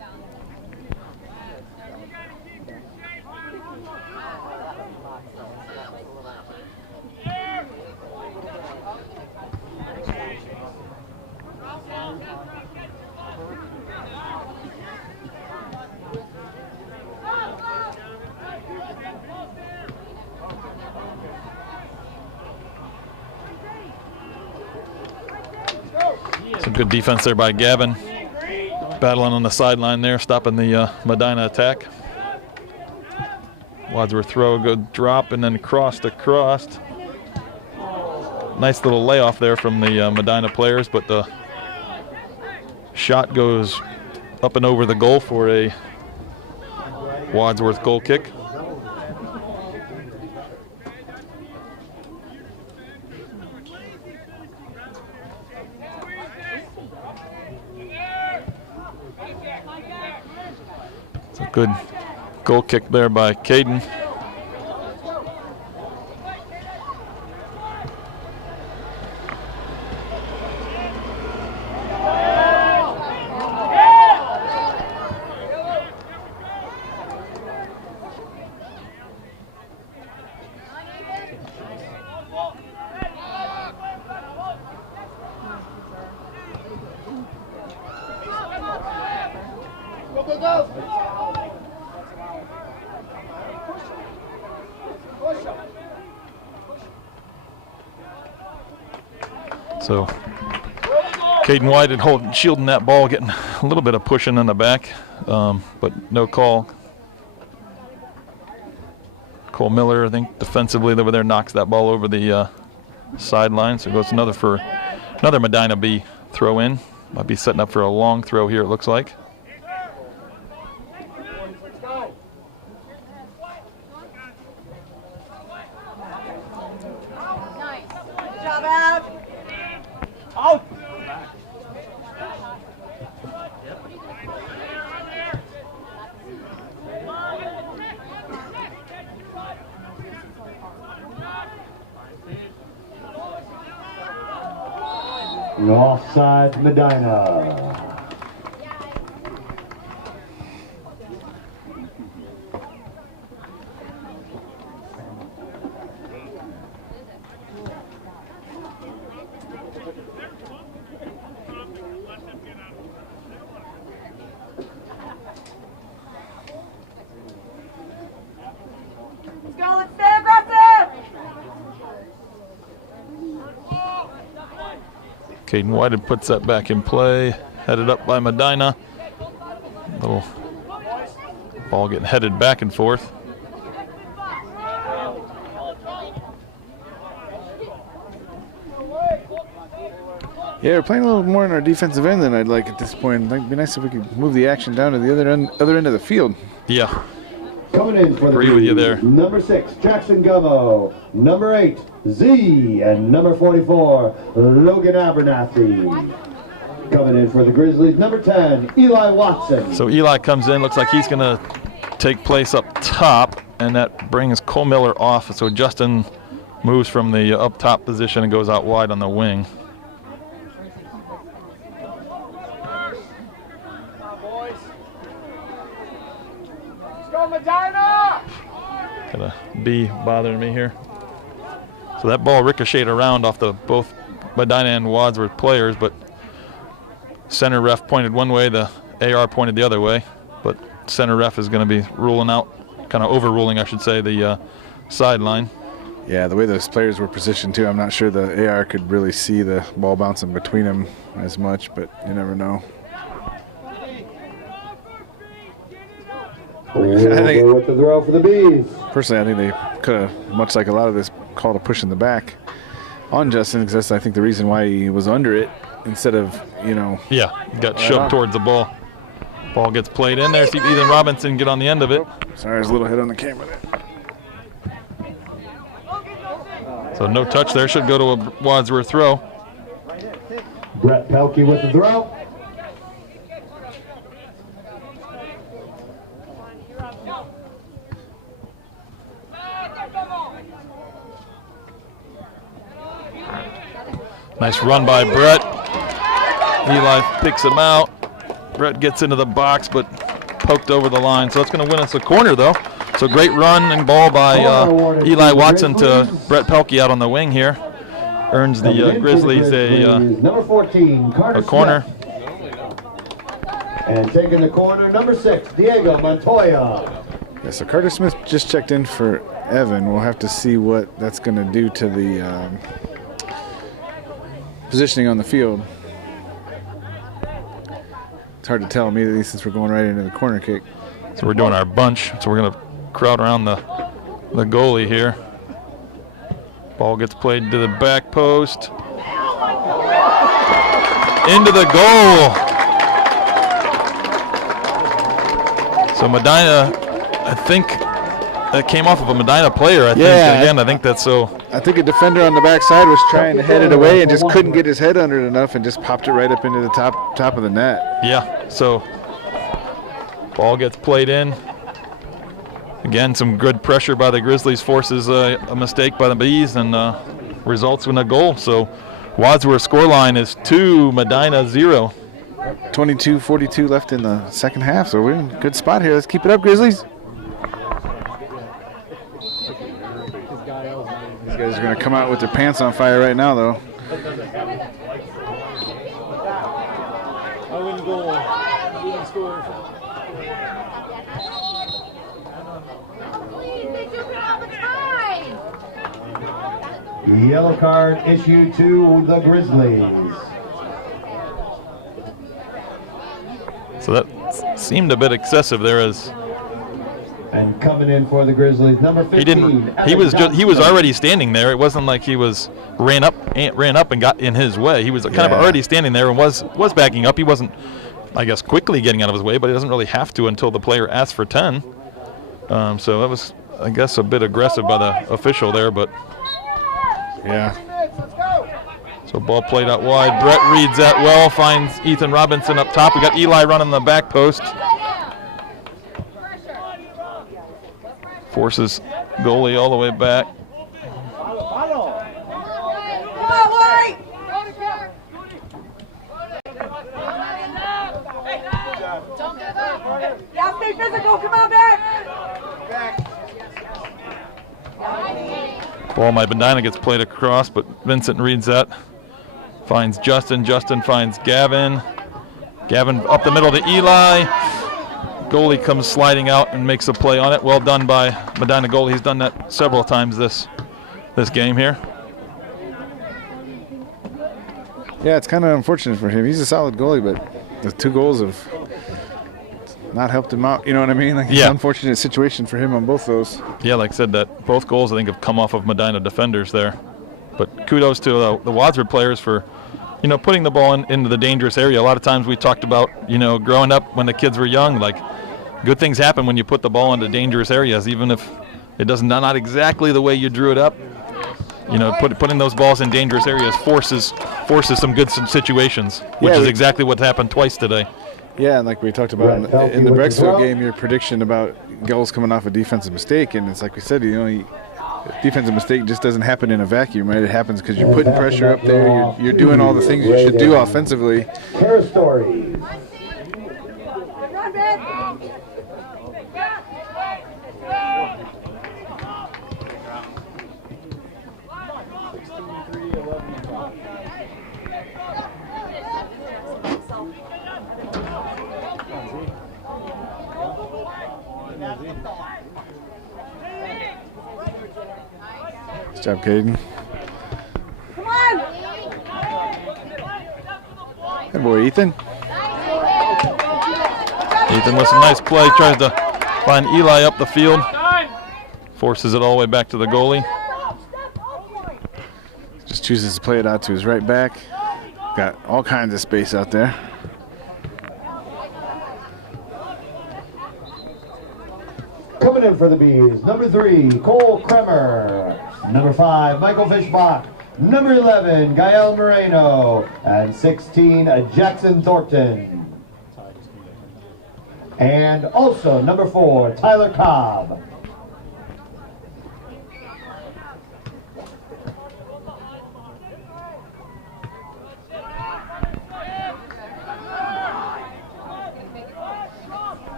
Some good defense there by Gavin. Battling on the sideline there, stopping the Medina attack. Wadsworth throw, good drop, and then cross to cross. Nice little layoff there from the Medina players, but the shot goes up and over the goal for a Wadsworth goal kick. It's a good goal kick there by Caden. So Caden White shielding that ball, getting a little bit of pushing in the back, but no call. Cole Miller, I think, defensively over there knocks that ball over the sideline. So it goes another Medina B throw in. Might be setting up for a long throw here, it looks like. Offside Medina. Let's go, let's stay aggressive! Caden Whited puts that back in play, headed up by Medina. Little ball getting headed back and forth. Yeah, we're playing a little more in our defensive end than I'd like at this point. It'd be nice if we could move the action down to the other end of the field. Yeah, Coming in for agree the with you there. Number 6, Jackson Gummo. Number 8, Z. And number 44, Logan Abernathy. Coming in for the Grizzlies, number 10, Eli Watson. So Eli comes in, looks like he's going to take place up top, and that brings Cole Miller off. So Justin moves from the up top position and goes out wide on the wing. Got a B bothering me here. So that ball ricocheted around off the both Medina and Wadsworth players, but center ref pointed one way, the AR pointed the other way, but center ref is going to be ruling out, kind of overruling, I should say, the sideline. Yeah, the way those players were positioned too, I'm not sure the AR could really see the ball bouncing between them as much, but you never know. With the throw for the Bees. Personally, I think they could have, much like a lot of this, called a push in the back on Justin, because that's, I think, the reason why he was under it instead of, Yeah, got shoved towards the ball. Ball gets played in there. See if Ethan Robinson get on the end of it. Sorry, I was a little head on the camera there. So no touch there. Should go to a Wadsworth throw. Brett Pelkey with the throw. Nice run by Brett. Eli picks him out. Brett gets into the box, but poked over the line. So that's going to win us a corner, though. So great run and ball by Eli Watson to Brett Pelkey out on the wing here. Earns the Grizzlies number 14, Carter a corner. Smith. And taking the corner, number 6, Diego Montoya. Yeah, so Carter Smith just checked in for Evan. We'll have to see what that's going to do to the positioning on the field. It's hard to tell immediately since we're going right into the corner kick. So we're doing our bunch. So we're going to crowd around the goalie here. Ball gets played to the back post. Into the goal. So Medina, I think that came off of a Medina player. I think again. I think that's so. I think a defender on the backside was trying to head it away and just couldn't get his head under it enough and just popped it right up into the top of the net. Yeah. So ball gets played in. Again, some good pressure by the Grizzlies forces a mistake by the Bees and results in a goal. So Wadsworth scoreline is 2, Medina 0. 22:42 left in the second half, so we're in a good spot here. Let's keep it up, Grizzlies. These guys are going to come out with their pants on fire right now, though. I wouldn't go. We didn't score. Yellow card issued to the Grizzlies. So that seemed a bit excessive there, as And coming in for the Grizzlies, number 15. he was already standing there. It wasn't like he was ran up and got in his way. He was kind of already standing there and was backing up. He wasn't, I guess, quickly getting out of his way, but he doesn't really have to until the player asks for 10. So that was, I guess, a bit aggressive by the official there, but yeah. So ball played out wide. Brett reads that well, finds Ethan Robinson up top. We got Eli running the back post. Forces goalie all the way back. Yeah, stay physical. Come on back. Ball by Medina gets played across, but Vincent reads that. Finds Justin. Justin finds Gavin. Gavin up the middle to Eli. Goalie comes sliding out and makes a play on it. Well done by Medina goalie. He's done that several times this game here. Yeah, it's kind of unfortunate for him. He's a solid goalie, but the 2 goals have not helped him out. You know what I mean? Like, it's an unfortunate situation for him on both those. Yeah, like I said, that both goals I think have come off of Medina defenders there. But kudos to the Wadsworth players for, putting the ball into the dangerous area. A lot of times we talked about, growing up when the kids were young, like good things happen when you put the ball into dangerous areas, even if it doesn't not exactly the way you drew it up. Putting those balls in dangerous areas forces some good situations, which is exactly what happened twice today. Yeah, and like we talked about in the Brecksville game, your prediction about goals coming off a defensive mistake, and it's like we said, defensive mistake just doesn't happen in a vacuum, right? It happens because you're putting pressure up there, you're doing all the things you should do offensively. Care stories. Good job, Caden. Come on. Good boy, Ethan. Ethan with some nice play, tries to find Eli up the field. Forces it all the way back to the goalie. Just chooses to play it out to his right back. Got all kinds of space out there. Coming in for the Bees, number 3, Cole Kremer. Number 5, Michael Fischbach. Number 11, Gael Moreno. And 16, Jackson Thornton. And also number 4, Tyler Cobb.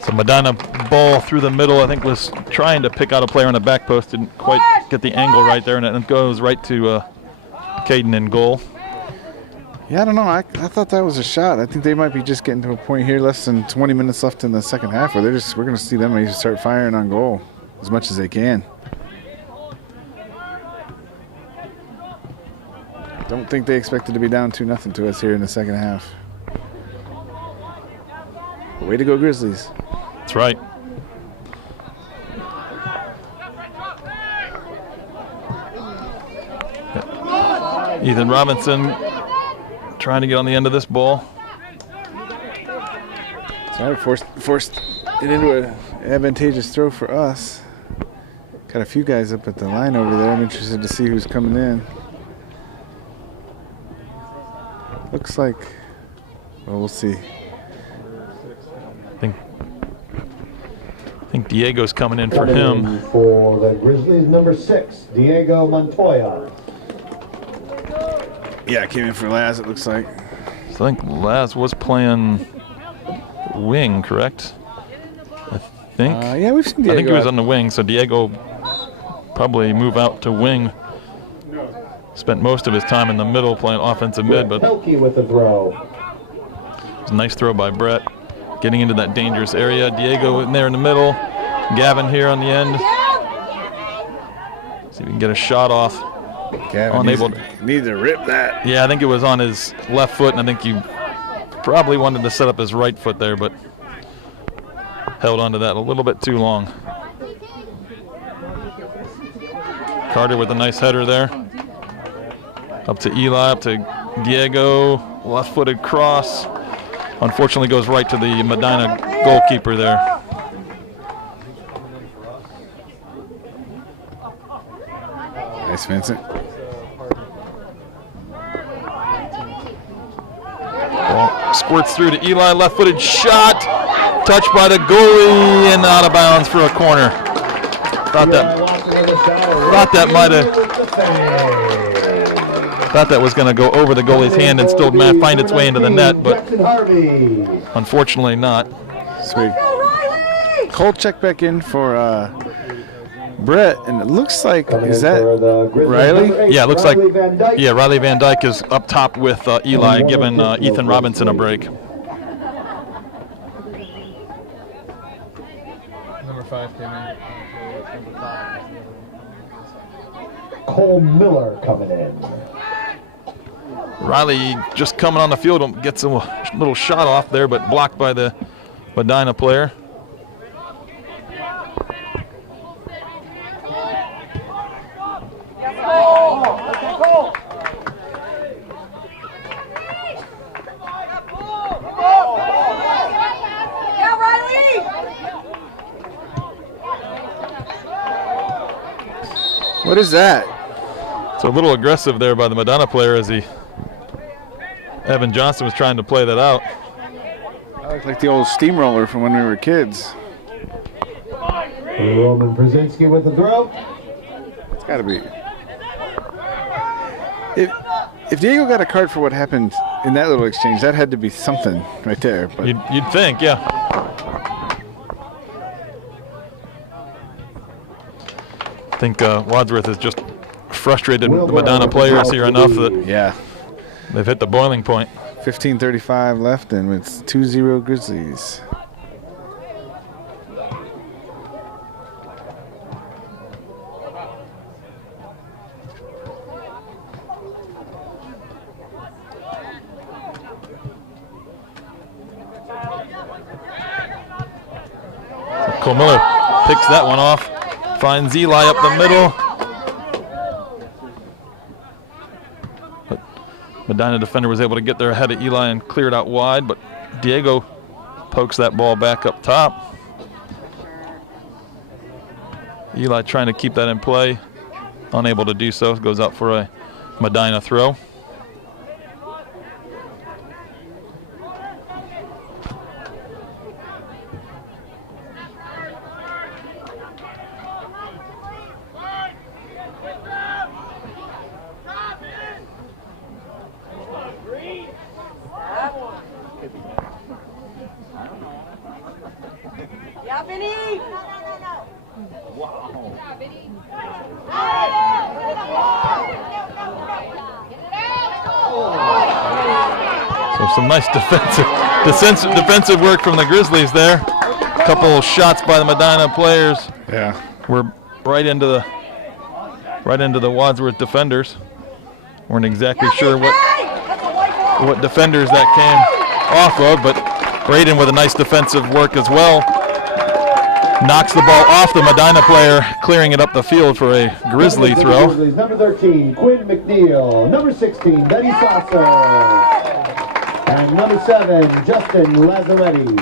So Medina ball through the middle, I think was trying to pick out a player on the back post, didn't quite get the angle right there, and it goes right to Caden in goal. Yeah, I don't know. I thought that was a shot. I think they might be just getting to a point here, less than 20 minutes left in the second half, where we're going to see them maybe start firing on goal as much as they can. Don't think they expected to be down 2-0 to us here in the second half. Way to go, Grizzlies. That's right. Ethan Robinson trying to get on the end of this ball. Sorry, forced it into an advantageous throw for us. Got a few guys up at the line over there. I'm interested to see who's coming in. Looks like, well, we'll see. I think Diego's coming in for him. For the Grizzlies, number 6, Diego Montoya. Yeah, came in for Laz, it looks like. So I think Laz was playing wing, correct? I think. Yeah, we've seen Diego. I think he was on the wing, so Diego probably move out to wing. Spent most of his time in the middle playing offensive mid, but Pelkey with the throw. it was a nice throw by Brett. Getting into that dangerous area. Diego in there in the middle. Gavin here on the end. See if we can get a shot off. Gavin needs to rip that. Yeah, I think it was on his left foot, and I think he probably wanted to set up his right foot there, but held onto that a little bit too long. Carter with a nice header there. Up to Eli, up to Diego. Left-footed cross. Unfortunately goes right to the Medina goalkeeper there. Nice, Vincent. Ball squirts through to Eli, left-footed shot, touched by the goalie and out of bounds for a corner. Thought that was going to go over the goalie's hand and still find its way into the net, but unfortunately not. Sweet. Cole checked back in for Brett, and it looks like, is that Riley? Yeah, it looks like, yeah, Riley Van Dyke is up top with Eli, giving Ethan Robinson a break. Number 5 came in. Number 5. Cole Miller coming in. Riley just coming on the field, gets a little shot off there, but blocked by the Medina player. What is that? So a little aggressive there by the Medina player as Evan Johnson was trying to play that out. I look like the old steamroller from when we were kids. Roman Brzezinski with the throw. It's got to be. If Diego got a card for what happened in that little exchange, that had to be something right there. But You'd think, yeah. I think Wadsworth is just frustrated with the Medina players here enough that yeah, they've hit the boiling point. 15:35 left, and it's 2-0 Grizzlies. Cole Miller picks that one off, finds Eli up the middle. But Medina defender was able to get there ahead of Eli and clear it out wide, but Diego pokes that ball back up top. Eli trying to keep that in play, unable to do so, goes out for a Medina throw. So some nice defensive work from the Grizzlies there. A couple shots by the Medina players. Yeah, Were right into the Wadsworth defenders. Weren't exactly sure what defenders that came off of, but Braden with a nice defensive work as well. Knocks the ball off the Medina player, clearing it up the field for a Grizzly throw. Number 13, Quinn McNeil. Number 16, Betty Sasser. And number 7, Justin Lazzaretti.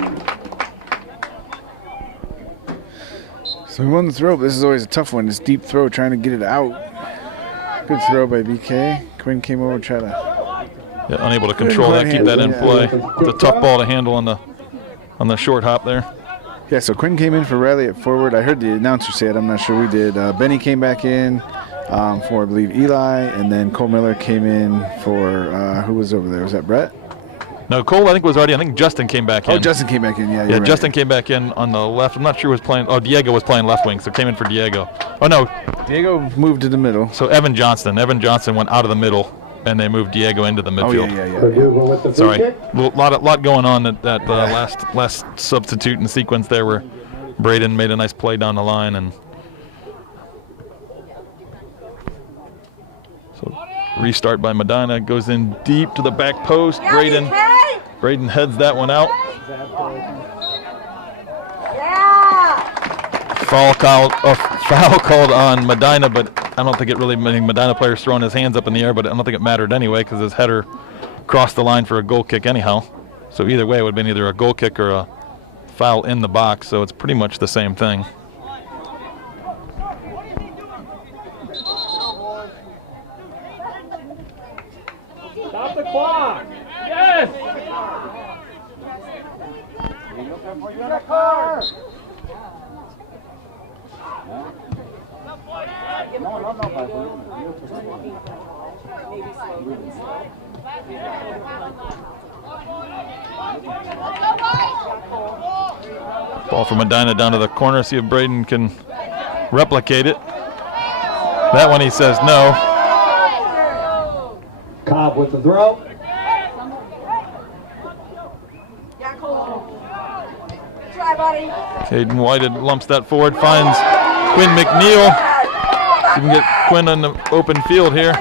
so we won the throw, but this is always a tough one. This deep throw, trying to get it out. Good throw by BK. Quinn came over, tried to. Yeah, unable to control that, keep that in play. It's a tough ball to handle on the short hop there. Yeah, so Quinn came in for Riley at forward. I heard the announcer say it. I'm not sure we did. Benny came back in for, I believe, Eli, and then Cole Miller came in for who was over there? Was that Brett? No, Cole I think Justin came back in. Oh, Justin came back in, yeah. Yeah, Right. Justin came back in on the left. I'm not sure who was playing. Oh, Diego was playing left wing, so came in for Diego. Oh, no. Diego moved to the middle. So Evan Johnson went out of the middle, and they moved Diego into the Oh, midfield. yeah. Sorry, lot going on at that last substitute and sequence there, where Braden made a nice play down the line, and so restart by Medina, goes in deep to the back post. Braden heads that one out. Foul called on Medina, but I don't think it really. I mean, Medina player's throwing his hands up in the air, but I don't think it mattered anyway because his header crossed the line for a goal kick anyhow. So either way, it would have been either a goal kick or a foul in the box. So it's pretty much the same thing. Ball from Medina down to the corner. See if Braden can replicate it. That one he says no. Cobb with the throw. Try, buddy. Caden Whited lumps that forward, finds Quinn McNeil. See if we can get Quinn on the open field here.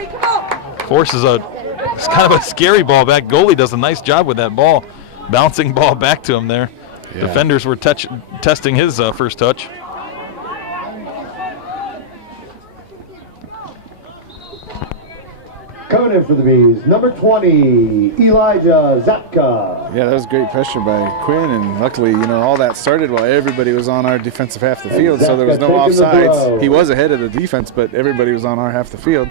Forces it's kind of a scary ball back. Goalie does a nice job with that ball. Bouncing ball back to him there. Yeah. Defenders were testing his first touch. Coming in for the Bees, number 20, Elijah Zapka. Yeah, that was great pressure by Quinn, and luckily, all that started while everybody was on our defensive half of the field, so there was no offsides. He was ahead of the defense, but everybody was on our half of the field.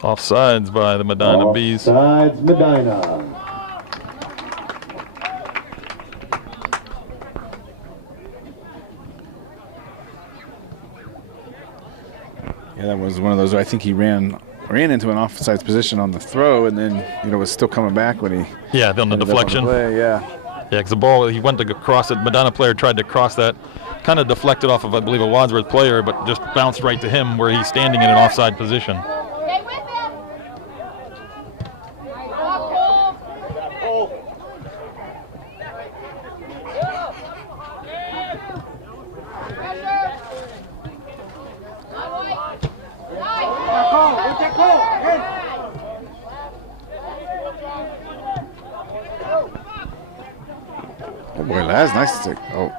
Offsides by the Medina Bees. Offsides, Medina. Yeah, that was one of those where I think he ran into an offsides position on the throw, and then was still coming back when he on the deflection. Yeah, because the ball, he went to cross it. Medina player tried to cross that, kind of deflected off of, I believe, a Wadsworth player, but just bounced right to him where he's standing in an offside position. Oh boy, that's nice stick. Oh.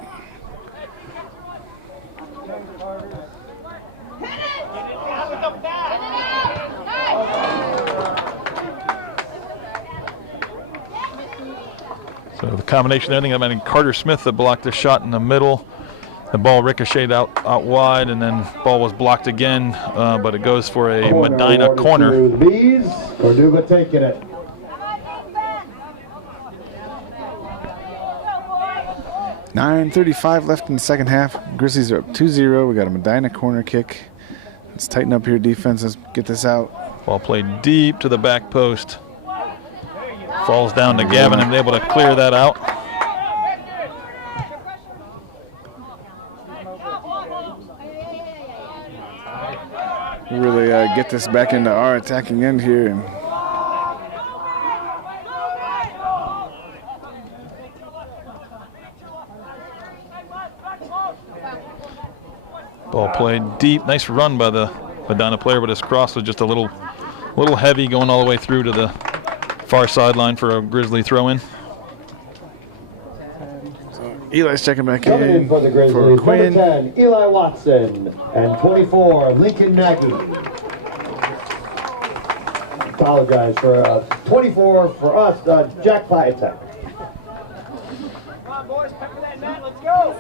So the combination there, I think I mean Carter Smith that blocked the shot in the middle. The ball ricocheted out wide, and then ball was blocked again, but it goes for a Medina corner. The Bees, Cordoba taking it. .9:35 left in the second half. Grizzlies are up 2-0. We got a Medina corner kick. Let's tighten up here, defense. Let's get this out. Ball played deep to the back post. Falls down to Gavin and able to clear that out. Really get this back into our attacking end here. And ball played deep. Nice run by the Medina player, but his cross was just a little heavy going all the way through to the far sideline for a Grizzly throw-in. Eli's checking back Coming in for the Grizzlies, Quinn. number 10, Eli Watson, and 24, Lincoln Mackey. Apologize for 24 for us, Jack Piatek. Come on, boys, pepper that net, let's go!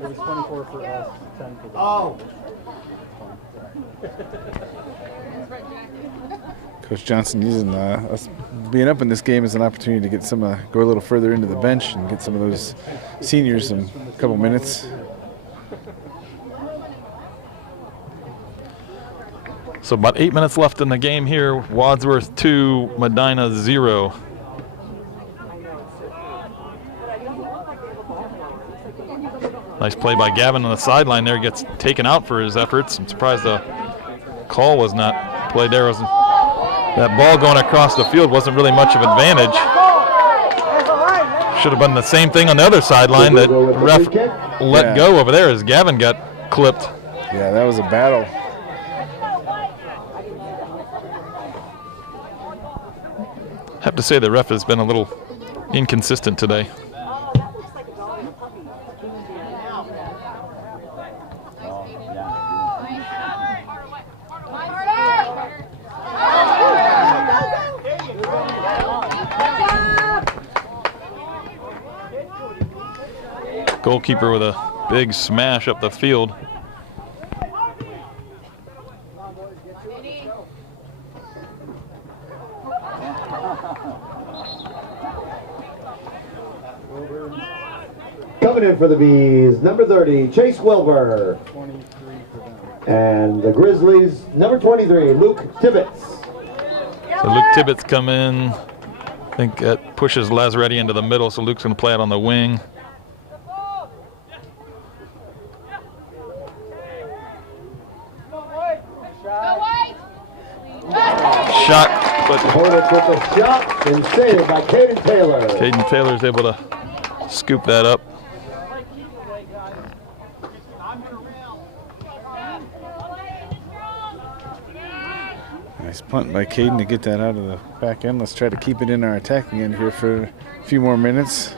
It was 24 for us, 10 for them. Oh. Coach Johnson using us being up in this game as an opportunity to get some go a little further into the bench and get some of those seniors a couple minutes. So about 8 minutes left in the game here. Wadsworth 2, Medina 0. Nice play by Gavin on the sideline there. Gets taken out for his efforts. I'm surprised the call was not played there. That ball going across the field wasn't really much of an advantage. Should have been the same thing on the other sideline that ref let go over there as Gavin got clipped. Yeah, that was a battle. I have to say the ref has been a little inconsistent today. Goalkeeper with a big smash up the field. Coming in for the Bees, number 30, Chase Wilbur. 23 for them. And the Grizzlies, number 23, Luke Tibbetts. So Luke Tibbetts come in. I think that pushes Lazaretti into the middle, so Luke's going to play out on the wing. Shot, but Hornets with a shot and saved by Caden Taylor. Caden Taylor's able to scoop that up. Nice punt by Caden to get that out of the back end. Let's try to keep it in our attacking end here for a few more minutes.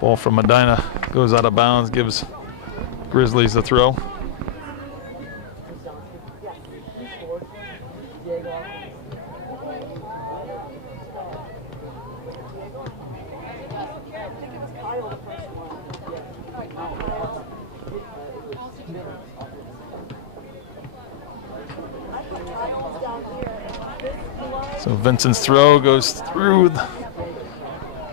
Ball from Medina goes out of bounds, gives Grizzlies the throw. So Vincent's throw goes through,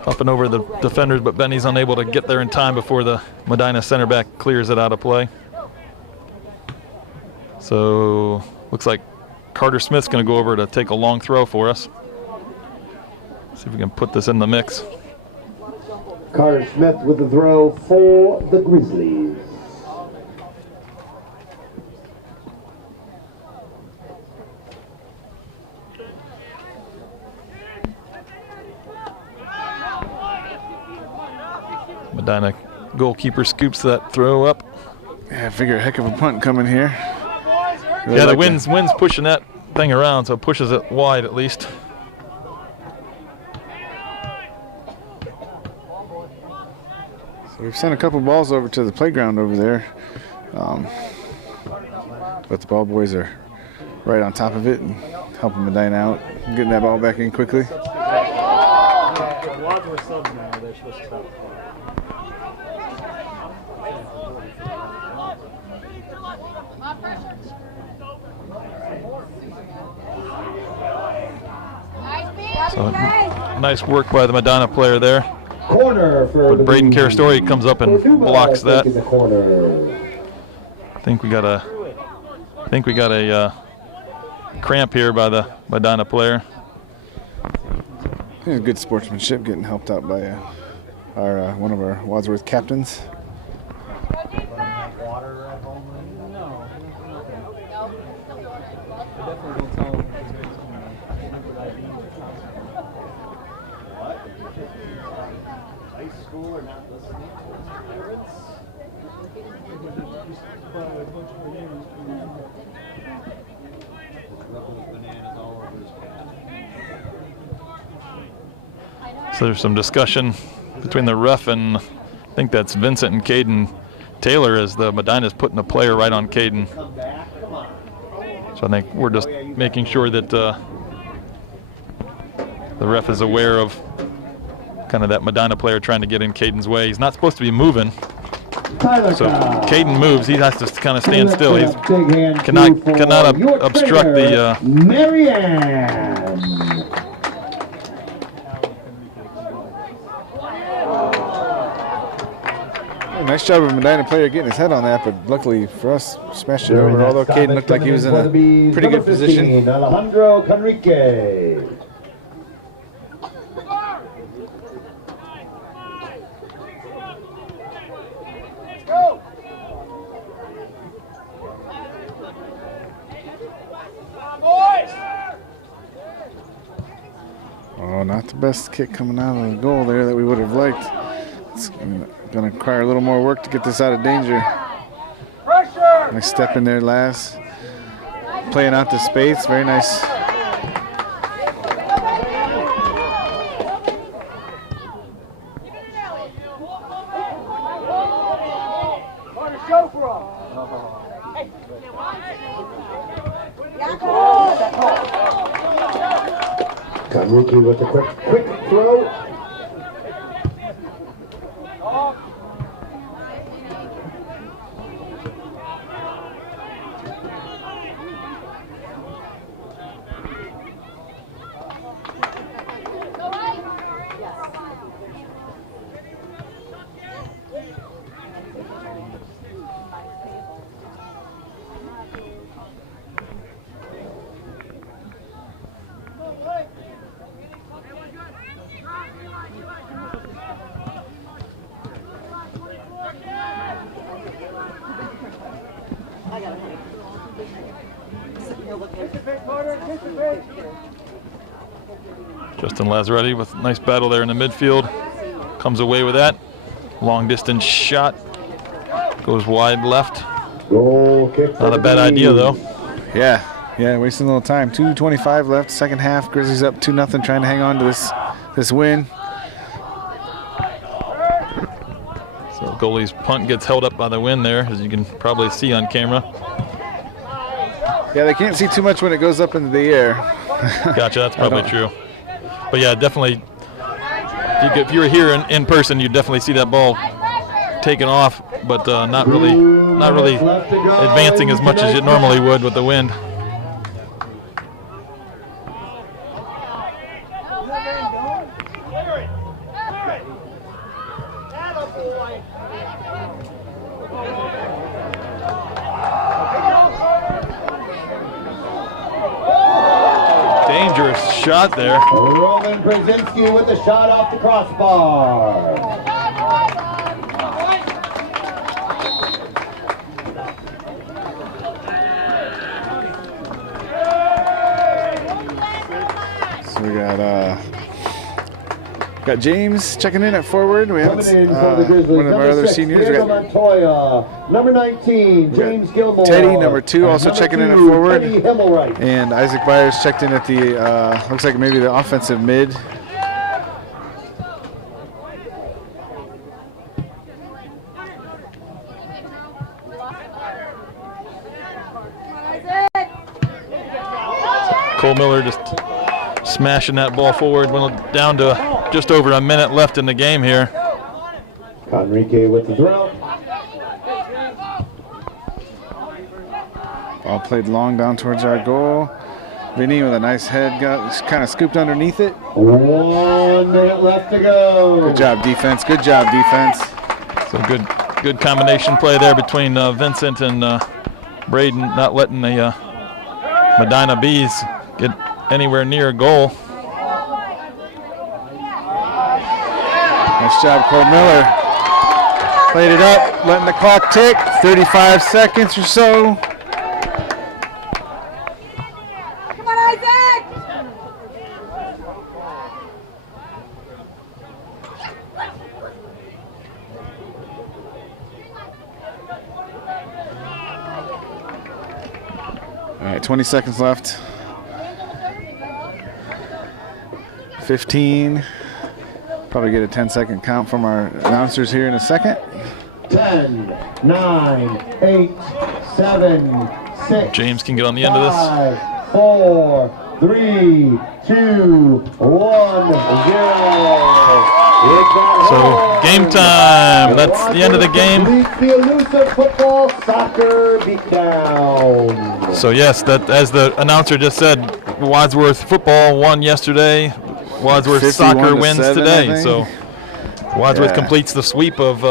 up and over the defenders, but Benny's unable to get there in time before the Medina center back clears it out of play. So looks like Carter Smith's going to go over to take a long throw for us. See if we can put this in the mix. Carter Smith with the throw for the Grizzlies. Medina goalkeeper scoops that throw up. Yeah, I figure a heck of a punt coming here. Really Yeah, the like wind's pushing that thing around, so it pushes it wide at least. So we've sent a couple balls over to the playground over there, but the ball boys are right on top of it and helping Medina out, getting that ball back in quickly. Wadsworth subs now, they're supposed to stop. So nice work by the Medina player there. Corner for But the Braden Bees. Carastori comes up and blocks that. Taking the corner. I think we got a cramp here by the Medina player. There's good sportsmanship getting helped out by one of our Wadsworth captains. Water at home? No. I definitely will tell them if there's remember that being High school or not listening to his parents? So there's some discussion between the ref and I think that's Vincent and Caden Taylor as the Medina's putting a player right on Caden. So I think we're just making sure that the ref is aware of kind of that Medina player trying to get in Caden's way. He's not supposed to be moving. So Caden moves, he has to kind of stand still. He cannot obstruct the Marianne. Nice job of a Medina player getting his head on that, but luckily for us, smashed it over. Although Caden looked like he was in a pretty good position. Alejandro Conrique. Oh, not the best kick coming out of the goal there that we would have liked. It's going to require a little more work to get this out of danger. Nice step in there, Laz. Playing out the space, very nice. Conrique with the quick throw. Justin Lazaretti with a nice battle there in the midfield. Comes away with that. Long distance shot. Goes wide left. Goal kick. Not a bad idea though. Yeah, wasting a little time. 2:25 left, second half. Grizzlies up 2-0, trying to hang on to this win. So goalie's punt gets held up by the wind there, as you can probably see on camera. Yeah, they can't see too much when it goes up into the air. Gotcha, that's probably true. But yeah, definitely, if you were here in person, you'd definitely see that ball taken off, but not really advancing as much as it normally would with the wind. Dangerous shot there. Roman Brzezinski with the shot off the crossbar. So we got James checking in at forward. We have one of our other seniors. We got Montoya, number 19, James Gilmore. Teddy, number 2, also checking in at forward. Teddy Himmelreich. And Isaac Byers checked in at the, looks like maybe the offensive mid. Cole Miller just smashing that ball forward. Went down to just over a minute left in the game here. Enrique with the throw. Ball played long down towards our goal. Vinny with a nice head, got kind of scooped underneath it. 1 minute left to go. Good job, defense. Good job, defense. So good combination play there between Vincent and Braden, not letting the Medina Bees get anywhere near a goal. Nice job, Cole Miller. Played it up, letting the clock tick. 35 seconds or so. Come on, Isaac! All right, 20 seconds left. 15. Probably get a 10-second count from our announcers here in a second. 10, 9, 8, 7, 6. James can get on the end of this. 5, 4, 3, 2, 1, 0. So game time. That's the end of the game. The elusive football soccer beatdown. So yes, that as the announcer just said, Wadsworth football won yesterday. Wadsworth soccer wins 51-7, today. So Wadsworth completes the sweep of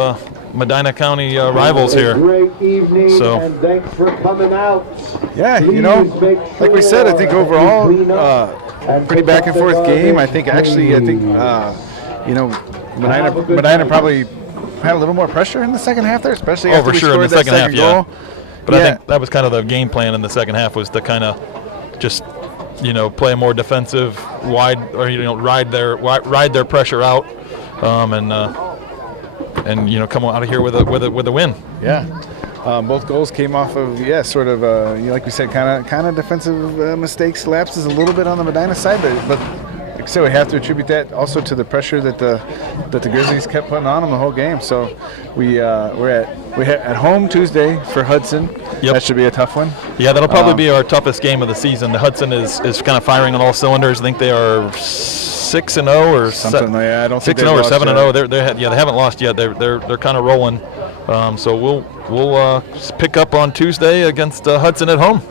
Medina County rivals here. Great evening, So and thanks for coming out. Yeah, you know, like we said, I think overall, pretty back and forth game. I think you know, Medina probably had a little more pressure in the second half there, especially after for we sure in the scored that second half, goal. But I think that was kind of the game plan in the second half, was to kind of just, you know, play a more defensive, wide, or ride their pressure out, and you know, come out of here with a win. Yeah. Both goals came off of sort of like we said, kind of defensive mistakes, lapses a little bit on the Medina side, but like I said, we have to attribute that also to the pressure that the Grizzlies kept putting on them the whole game. So we're at home Tuesday for Hudson. Yep. That should be a tough one. Yeah, that'll probably be our toughest game of the season. The Hudson is kind of firing on all cylinders. I think they are 6-0 or something like that. I don't think 6-0 or 7-0. They haven't lost yet. They're kind of rolling. So we'll pick up on Tuesday against Hudson at home.